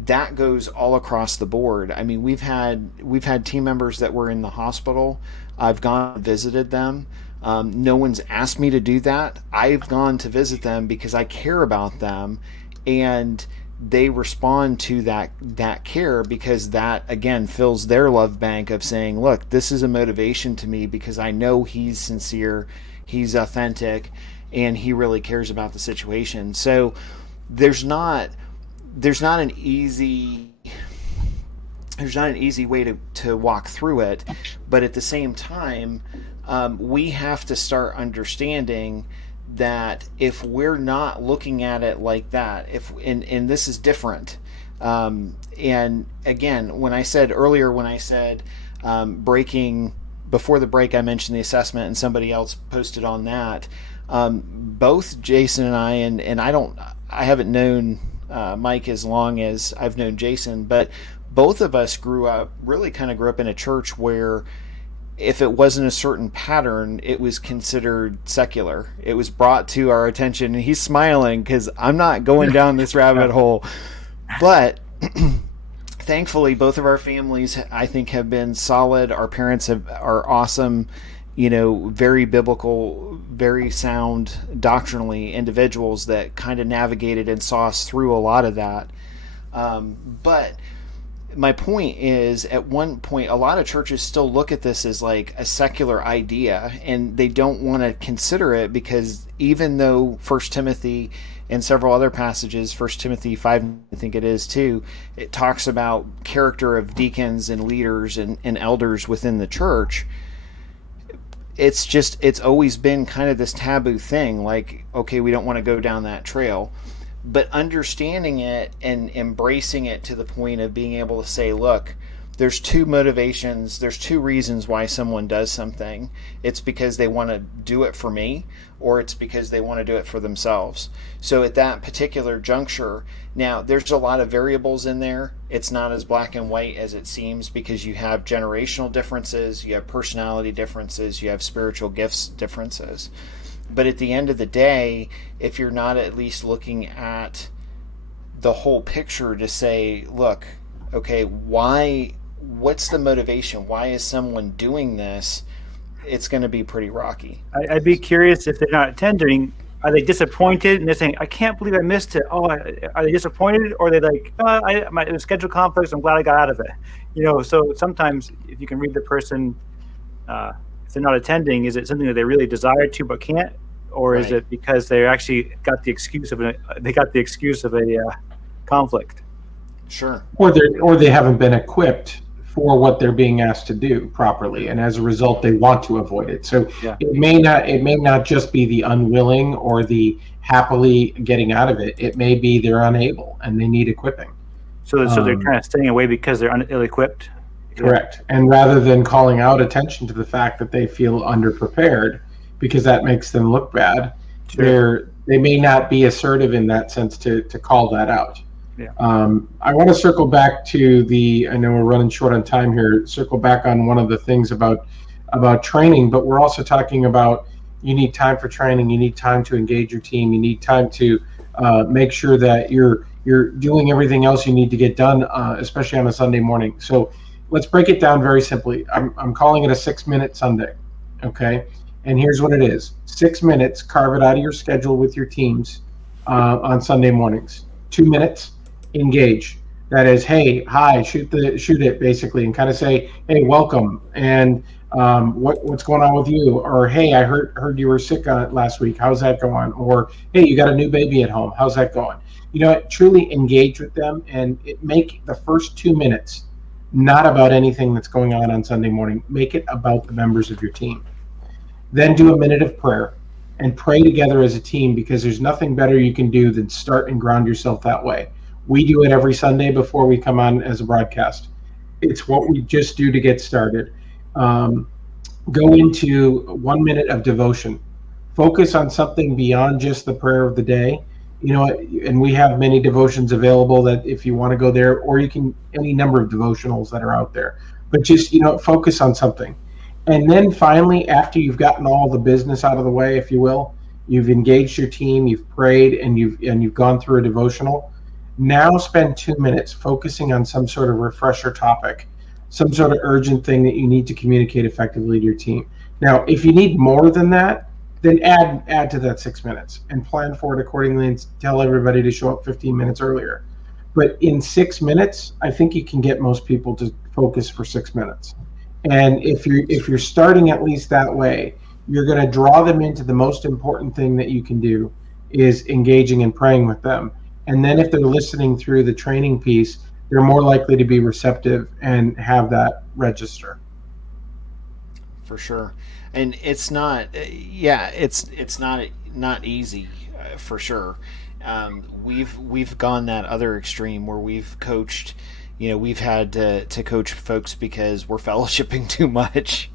That goes all across the board. I mean, we've had team members that were in the hospital. I've gone and visited them. No one's asked me to do that. I've gone to visit them because I care about them, and they respond to that care, because that again fills their love bank of saying, look, this is a motivation to me because I know he's sincere, he's authentic, and he really cares about the situation. So there's not an easy way to walk through it, but at the same time, we have to start understanding that if we're not looking at it like that, and this is different. And again, when I said breaking before the break, I mentioned the assessment, and somebody else posted on that. Both Jason and I haven't known Mike as long as I've known Jason, but both of us grew up in a church where if it wasn't a certain pattern, it was considered secular. It was brought to our attention, and he's smiling because I'm not going down this rabbit hole. But thankfully, both of our families, I think, have been solid. Our parents are awesome, very biblical, very sound doctrinally individuals that kind of navigated and saw us through a lot of that. But my point is, at one point, a lot of churches still look at this as like a secular idea, and they don't want to consider it, because even though 1 Timothy and several other passages, 1 Timothy 5, I think it is too, it talks about character of deacons and leaders and elders within the church. It's always been kind of this taboo thing, like, okay, we don't want to go down that trail. But understanding it and embracing it to the point of being able to say, look, there's two motivations, there's two reasons why someone does something. It's because they want to do it for me, or it's because they want to do it for themselves. So at that particular juncture, now there's a lot of variables in there. It's not as black and white as it seems, because you have generational differences, you have personality differences, you have spiritual gifts differences. But at the end of the day, if you're not at least looking at the whole picture to say, look, okay, why what's the motivation? Why is someone doing this? It's going to be pretty rocky. I'd be curious if they're not attending. Are they disappointed and they're saying, "I can't believe I missed it"? Oh, are they disappointed, or are they like, it was schedule conflicts. I'm glad I got out of it. So sometimes if you can read the person, if they're not attending, is it something that they really desire to but can't, or is it because they actually got the excuse of a conflict? Sure. Or they haven't been equipped for what they're being asked to do properly, and as a result they want to avoid it. So it may not just be the unwilling or the happily getting out of it. It may be they're unable and they need equipping. So they're kind of staying away because they're ill-equipped. Correct. And rather than calling out attention to the fact that they feel underprepared, because that makes them look bad, they may not be assertive in that sense to call that out. Yeah. I want to circle back to I know we're running short on time here, circle back on one of the things about training, but we're also talking about you need time for training, you need time to engage your team, you need time to make sure that you're doing everything else you need to get done, especially on a Sunday morning. So let's break it down very simply. I'm calling it a 6-minute Sunday, okay? And here's what it is. 6 minutes, carve it out of your schedule with your teams on Sunday mornings. 2 minutes, engage. That is, hey, hi, shoot it basically, and kind of say, hey, welcome, and what's going on with you? Or hey, I heard you were sick last week. How's that going? Or hey, you got a new baby at home. How's that going? Truly engage with them, and make the first 2 minutes not about anything that's going on Sunday morning. Make it about the members of your team. Then do a minute of prayer and pray together as a team, because there's nothing better you can do than start and ground yourself that way. We do it every Sunday before we come on as a broadcast. It's what we just do to get started. Go into 1 minute of devotion. Focus on something beyond just the prayer of the day. And we have many devotions available that if you want to go there, or you can, any number of devotionals that are out there. But just, focus on something. And then finally, after you've gotten all the business out of the way, if you will, you've engaged your team, you've prayed, and you've gone through a devotional. Now spend 2 minutes focusing on some sort of refresher topic, some sort of urgent thing that you need to communicate effectively to your team. Now, if you need more than that, then add to that 6 minutes and plan for it accordingly, and tell everybody to show up 15 minutes earlier. But in 6 minutes, I think you can get most people to focus for 6 minutes. And if you're starting at least that way, you're going to draw them into the most important thing that you can do, is engaging and praying with them. And then if they're listening through the training piece, they're more likely to be receptive and have that register. For sure. And it's not, it's not easy, for sure. We've gone that other extreme where we've coached, we've had to coach folks because we're fellowshipping too much.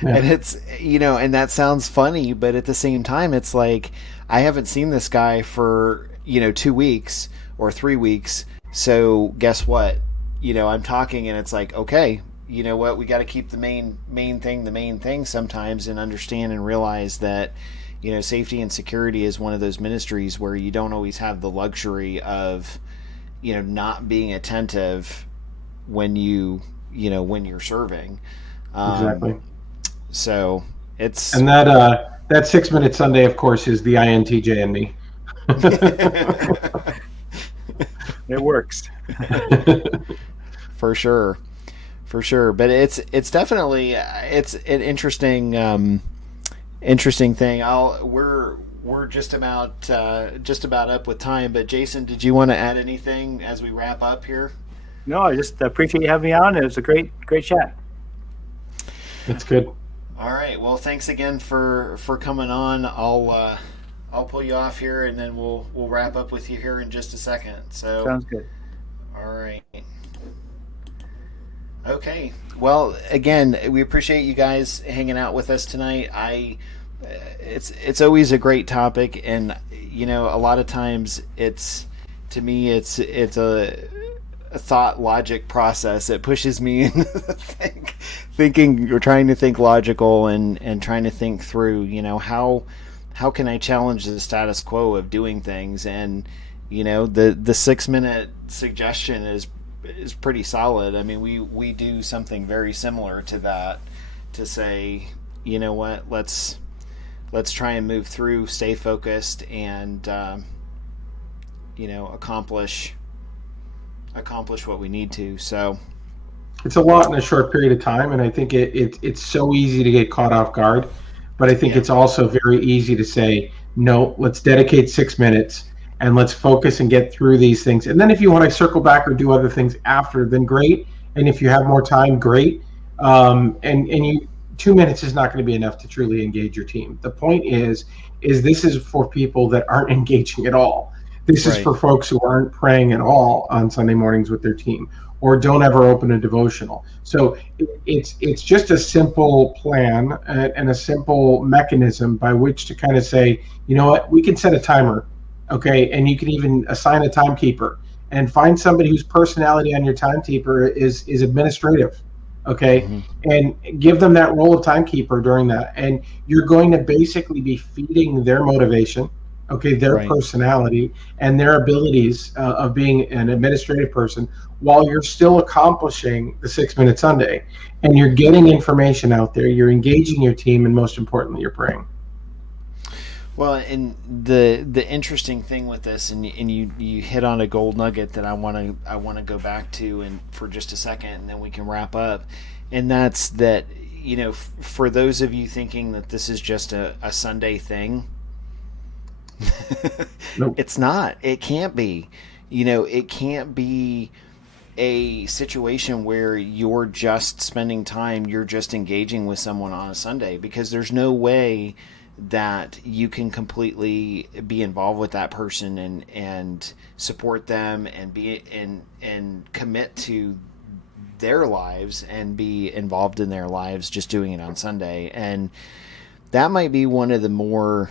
And it's, and that sounds funny, but at the same time, it's like, I haven't seen this guy for, 2 weeks or 3 weeks. So guess what? I'm talking and it's like, okay, you know what? We got to keep the main thing sometimes, and understand and realize that, safety and security is one of those ministries where you don't always have the luxury of, not being attentive when when you're serving. Exactly. So it's, and that 6 minute Sunday, of course, is the INTJ in me. It works. For sure. But it's definitely, it's an interesting thing. We're just about up with time, but Jason, did you want to add anything as we wrap up here? No, I just appreciate you having me on. It was a great chat. That's good. All right. Well, thanks again for coming on. I'll pull you off here, and then we'll wrap up with you here in just a second. So sounds good. All right. Okay. Well, again, we appreciate you guys hanging out with us tonight. It's always a great topic, and a lot of times it's a thought logic process. It pushes me into thinking or trying to think logical and trying to think through, how can I challenge the status quo of doing things? And the 6 minute suggestion is is pretty solid. I mean, we do something very similar to that, to say, you know what, let's try and move through, stay focused, and accomplish what we need to. So it's a lot in a short period of time, and I think it's so easy to get caught off guard. But I think it's also very easy to say, no, let's dedicate 6 minutes and let's focus and get through these things. And then if you want to circle back or do other things after, then great. And if you have more time, great. And you 2 minutes is not going to be enough to truly engage your team. The point is this is for people that aren't engaging at all. This is for folks who aren't praying at all on Sunday mornings with their team, or don't ever open a devotional. So it's just a simple plan and a simple mechanism by which to kind of say, you know what, we can set a timer, okay, and you can even assign a timekeeper and find somebody whose personality on your timekeeper is administrative, okay, and give them that role of timekeeper during that, and you're going to basically be feeding their motivation, okay, their personality and their abilities of being an administrative person, while you're still accomplishing the 6-minute Sunday, and you're getting information out there, you're engaging your team, and most importantly, you're praying. Well, and the interesting thing with this, and you hit on a gold nugget that I want to go back to and for just a second, and then we can wrap up, and that's that, for those of you thinking that this is just a Sunday thing. Nope. It's not. It can't be. It can't be a situation where you're just spending time, you're just engaging with someone on a Sunday, because there's no way that you can completely be involved with that person and support them and be and commit to their lives and be involved in their lives just doing it on Sunday. And that might be one of the more,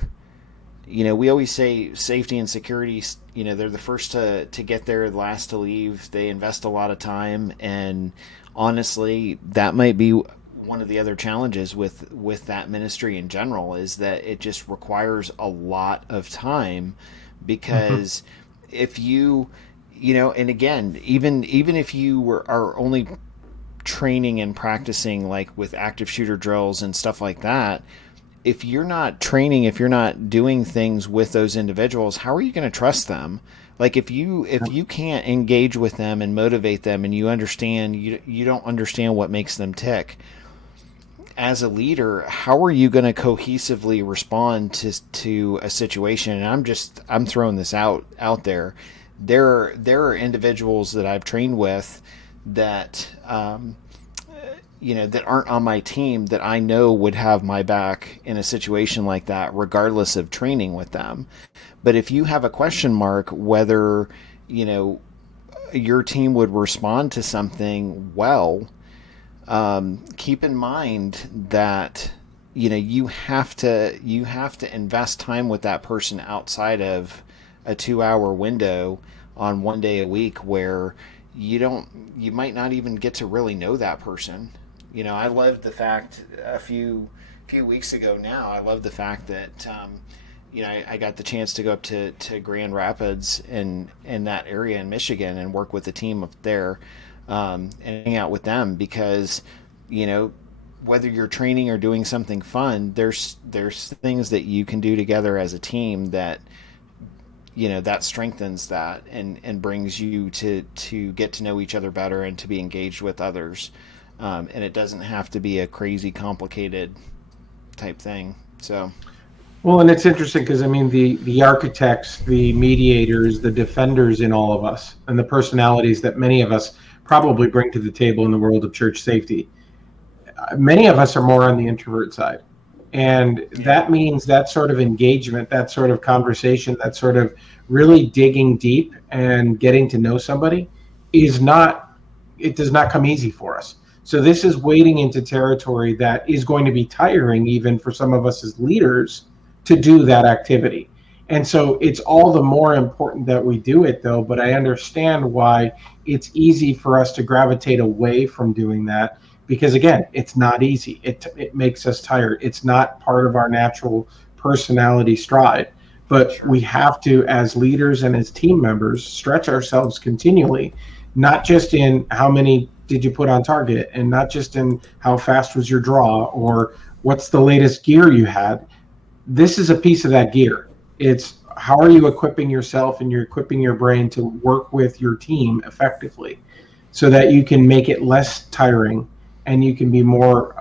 we always say safety and security, they're the first to get there, the last to leave. They invest a lot of time. And honestly, that might be one of the other challenges with that ministry in general, is that it just requires a lot of time, because if you, and again, even if you are only training and practicing like with active shooter drills and stuff like that, if you're not training, if you're not doing things with those individuals, how are you going to trust them? Like if you can't engage with them and motivate them, and you don't understand what makes them tick, as a leader, how are you going to cohesively respond to a situation? And I'm throwing this out there. There are individuals that I've trained with that that aren't on my team that I know would have my back in a situation like that, regardless of training with them. But if you have a question mark whether, your team would respond to something well, keep in mind that, you have to invest time with that person outside of a 2-hour window on one day a week, where you might not even get to really know that person. I loved the fact a few weeks ago now, I love the fact that, I got the chance to go up to Grand Rapids in that area in Michigan and work with the team up there, and hang out with them, because, whether you're training or doing something fun, there's things that you can do together as a team that, that strengthens that and brings you to get to know each other better and to be engaged with others. And it doesn't have to be a crazy complicated type thing. So, well, and it's interesting because the architects, the mediators, the defenders in all of us, and the personalities that many of us probably bring to the table in the world of church safety, many of us are more on the introvert side. And that means that sort of engagement, that sort of conversation, that sort of really digging deep and getting to know somebody does not come easy for us. So this is wading into territory that is going to be tiring, even for some of us as leaders, to do that activity. And so it's all the more important that we do it, though. But I understand why it's easy for us to gravitate away from doing that, because again, it's not easy. It makes us tired. It's not part of our natural personality stride. But we have to, as leaders and as team members, stretch ourselves continually not just in how many did you put on target, and not just in how fast was your draw or what's the latest gear you had. This is a piece of that gear. It's how are you equipping yourself and you're equipping your brain to work with your team effectively so that you can make it less tiring and you can be more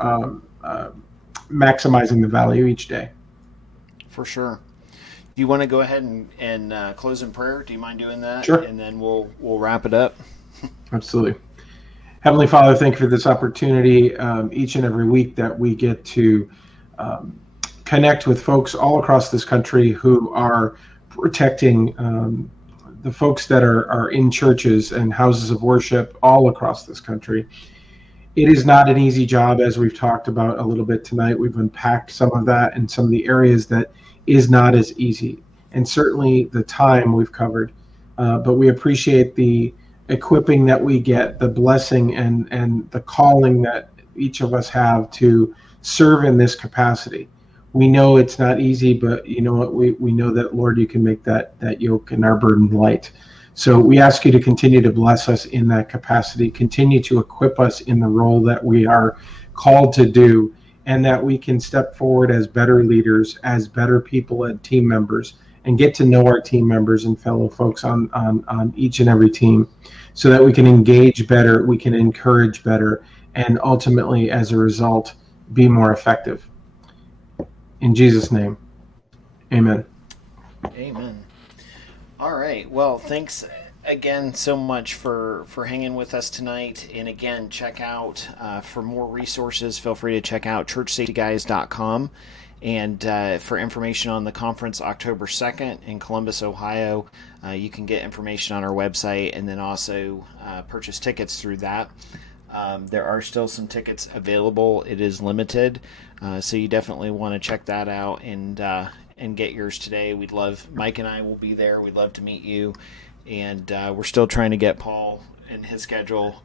maximizing the value each day. For sure. Do you want to go ahead and close in prayer? Do you mind doing that? Sure. And then we'll wrap it up. Absolutely. Heavenly Father, thank you for this opportunity each and every week that we get to connect with folks all across this country who are protecting the folks that are in churches and houses of worship all across this country. It is not an easy job, as we've talked about a little bit tonight. We've unpacked some of that and some of the areas that is not as easy, and certainly the time we've covered. But we appreciate the equipping that we get, the blessing and the calling that each of us have to serve in this capacity. We know it's not easy, but you know what? We know that, Lord, you can make that yoke and our burden light. So we ask you to continue to bless us in that capacity, continue to equip us in the role that we are called to do, and that we can step forward as better leaders, as better people and team members, and get to know our team members and fellow folks on each and every team so that we can engage better, we can encourage better, and ultimately, as a result, be more effective. In Jesus' name, amen. Amen. All right. Well, thanks again so much for hanging with us tonight. And again, check out for more resources, feel free to check out churchsafetyguys.com. And for information on the conference October 2nd in Columbus, Ohio, you can get information on our website and then also purchase tickets through that. There are still some tickets available. It is limited, so you definitely want to check that out and get yours today. Mike and I will be there. We'd love to meet you, and we're still trying to get Paul and his schedule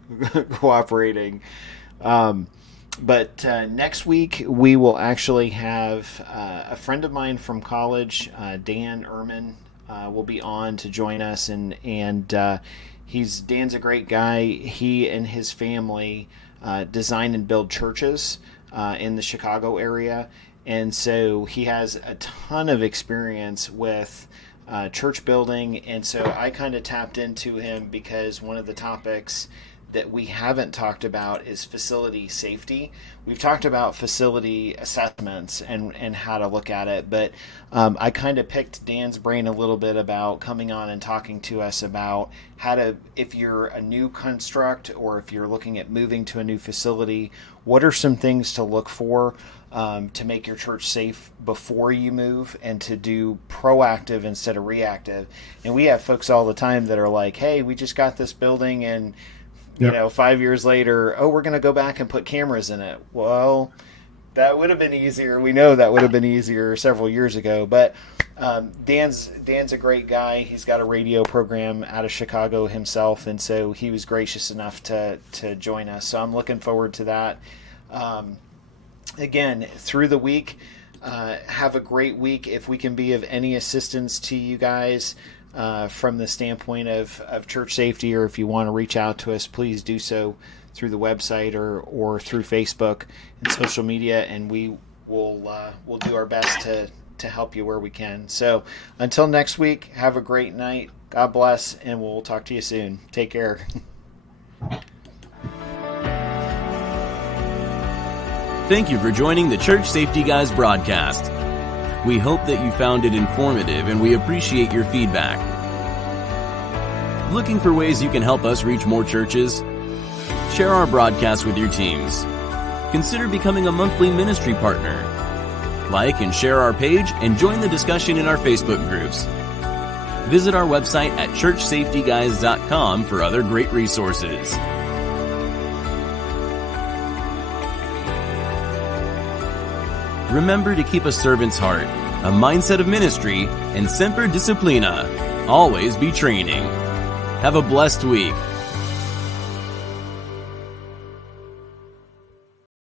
cooperating. But next week we will actually have a friend of mine from college, Dan Ehrman, will be on to join us, and Dan's a great guy. He and his family design and build churches in the Chicago area, and so he has a ton of experience with church building, and so I kind of tapped into him because one of the topics that we haven't talked about is facility safety. We've talked about facility assessments and how to look at it, but I kind of picked Dan's brain a little bit about coming on and talking to us about how to, if you're a new construct or if you're looking at moving to a new facility, what are some things to look for to make your church safe before you move, and to do proactive instead of reactive. And we have folks all the time that are like, hey, we just got this building and 5 years later, we're going to go back and put cameras in it. Well, that would have been easier. We know that would have been easier several years ago. But Dan's a great guy. He's got a radio program out of Chicago himself, and so he was gracious enough to join us. So I'm looking forward to that. Again, through the week, have a great week. If we can be of any assistance to you guys, from the standpoint of church safety, or if you want to reach out to us, please do so through the website or through Facebook and social media, and we'll do our best to help you where we can. So until next week, have a great night. God bless, and we'll talk to you soon. Take care. Thank you for joining the Church Safety Guys broadcast. We hope that you found it informative, and we appreciate your feedback. Looking for ways you can help us reach more churches? Share our broadcast with your teams. Consider becoming a monthly ministry partner. Like and share our page, and join the discussion in our Facebook groups. Visit our website at churchsafetyguys.com for other great resources. Remember to keep a servant's heart, a mindset of ministry, and semper disciplina. Always be training. Have a blessed week.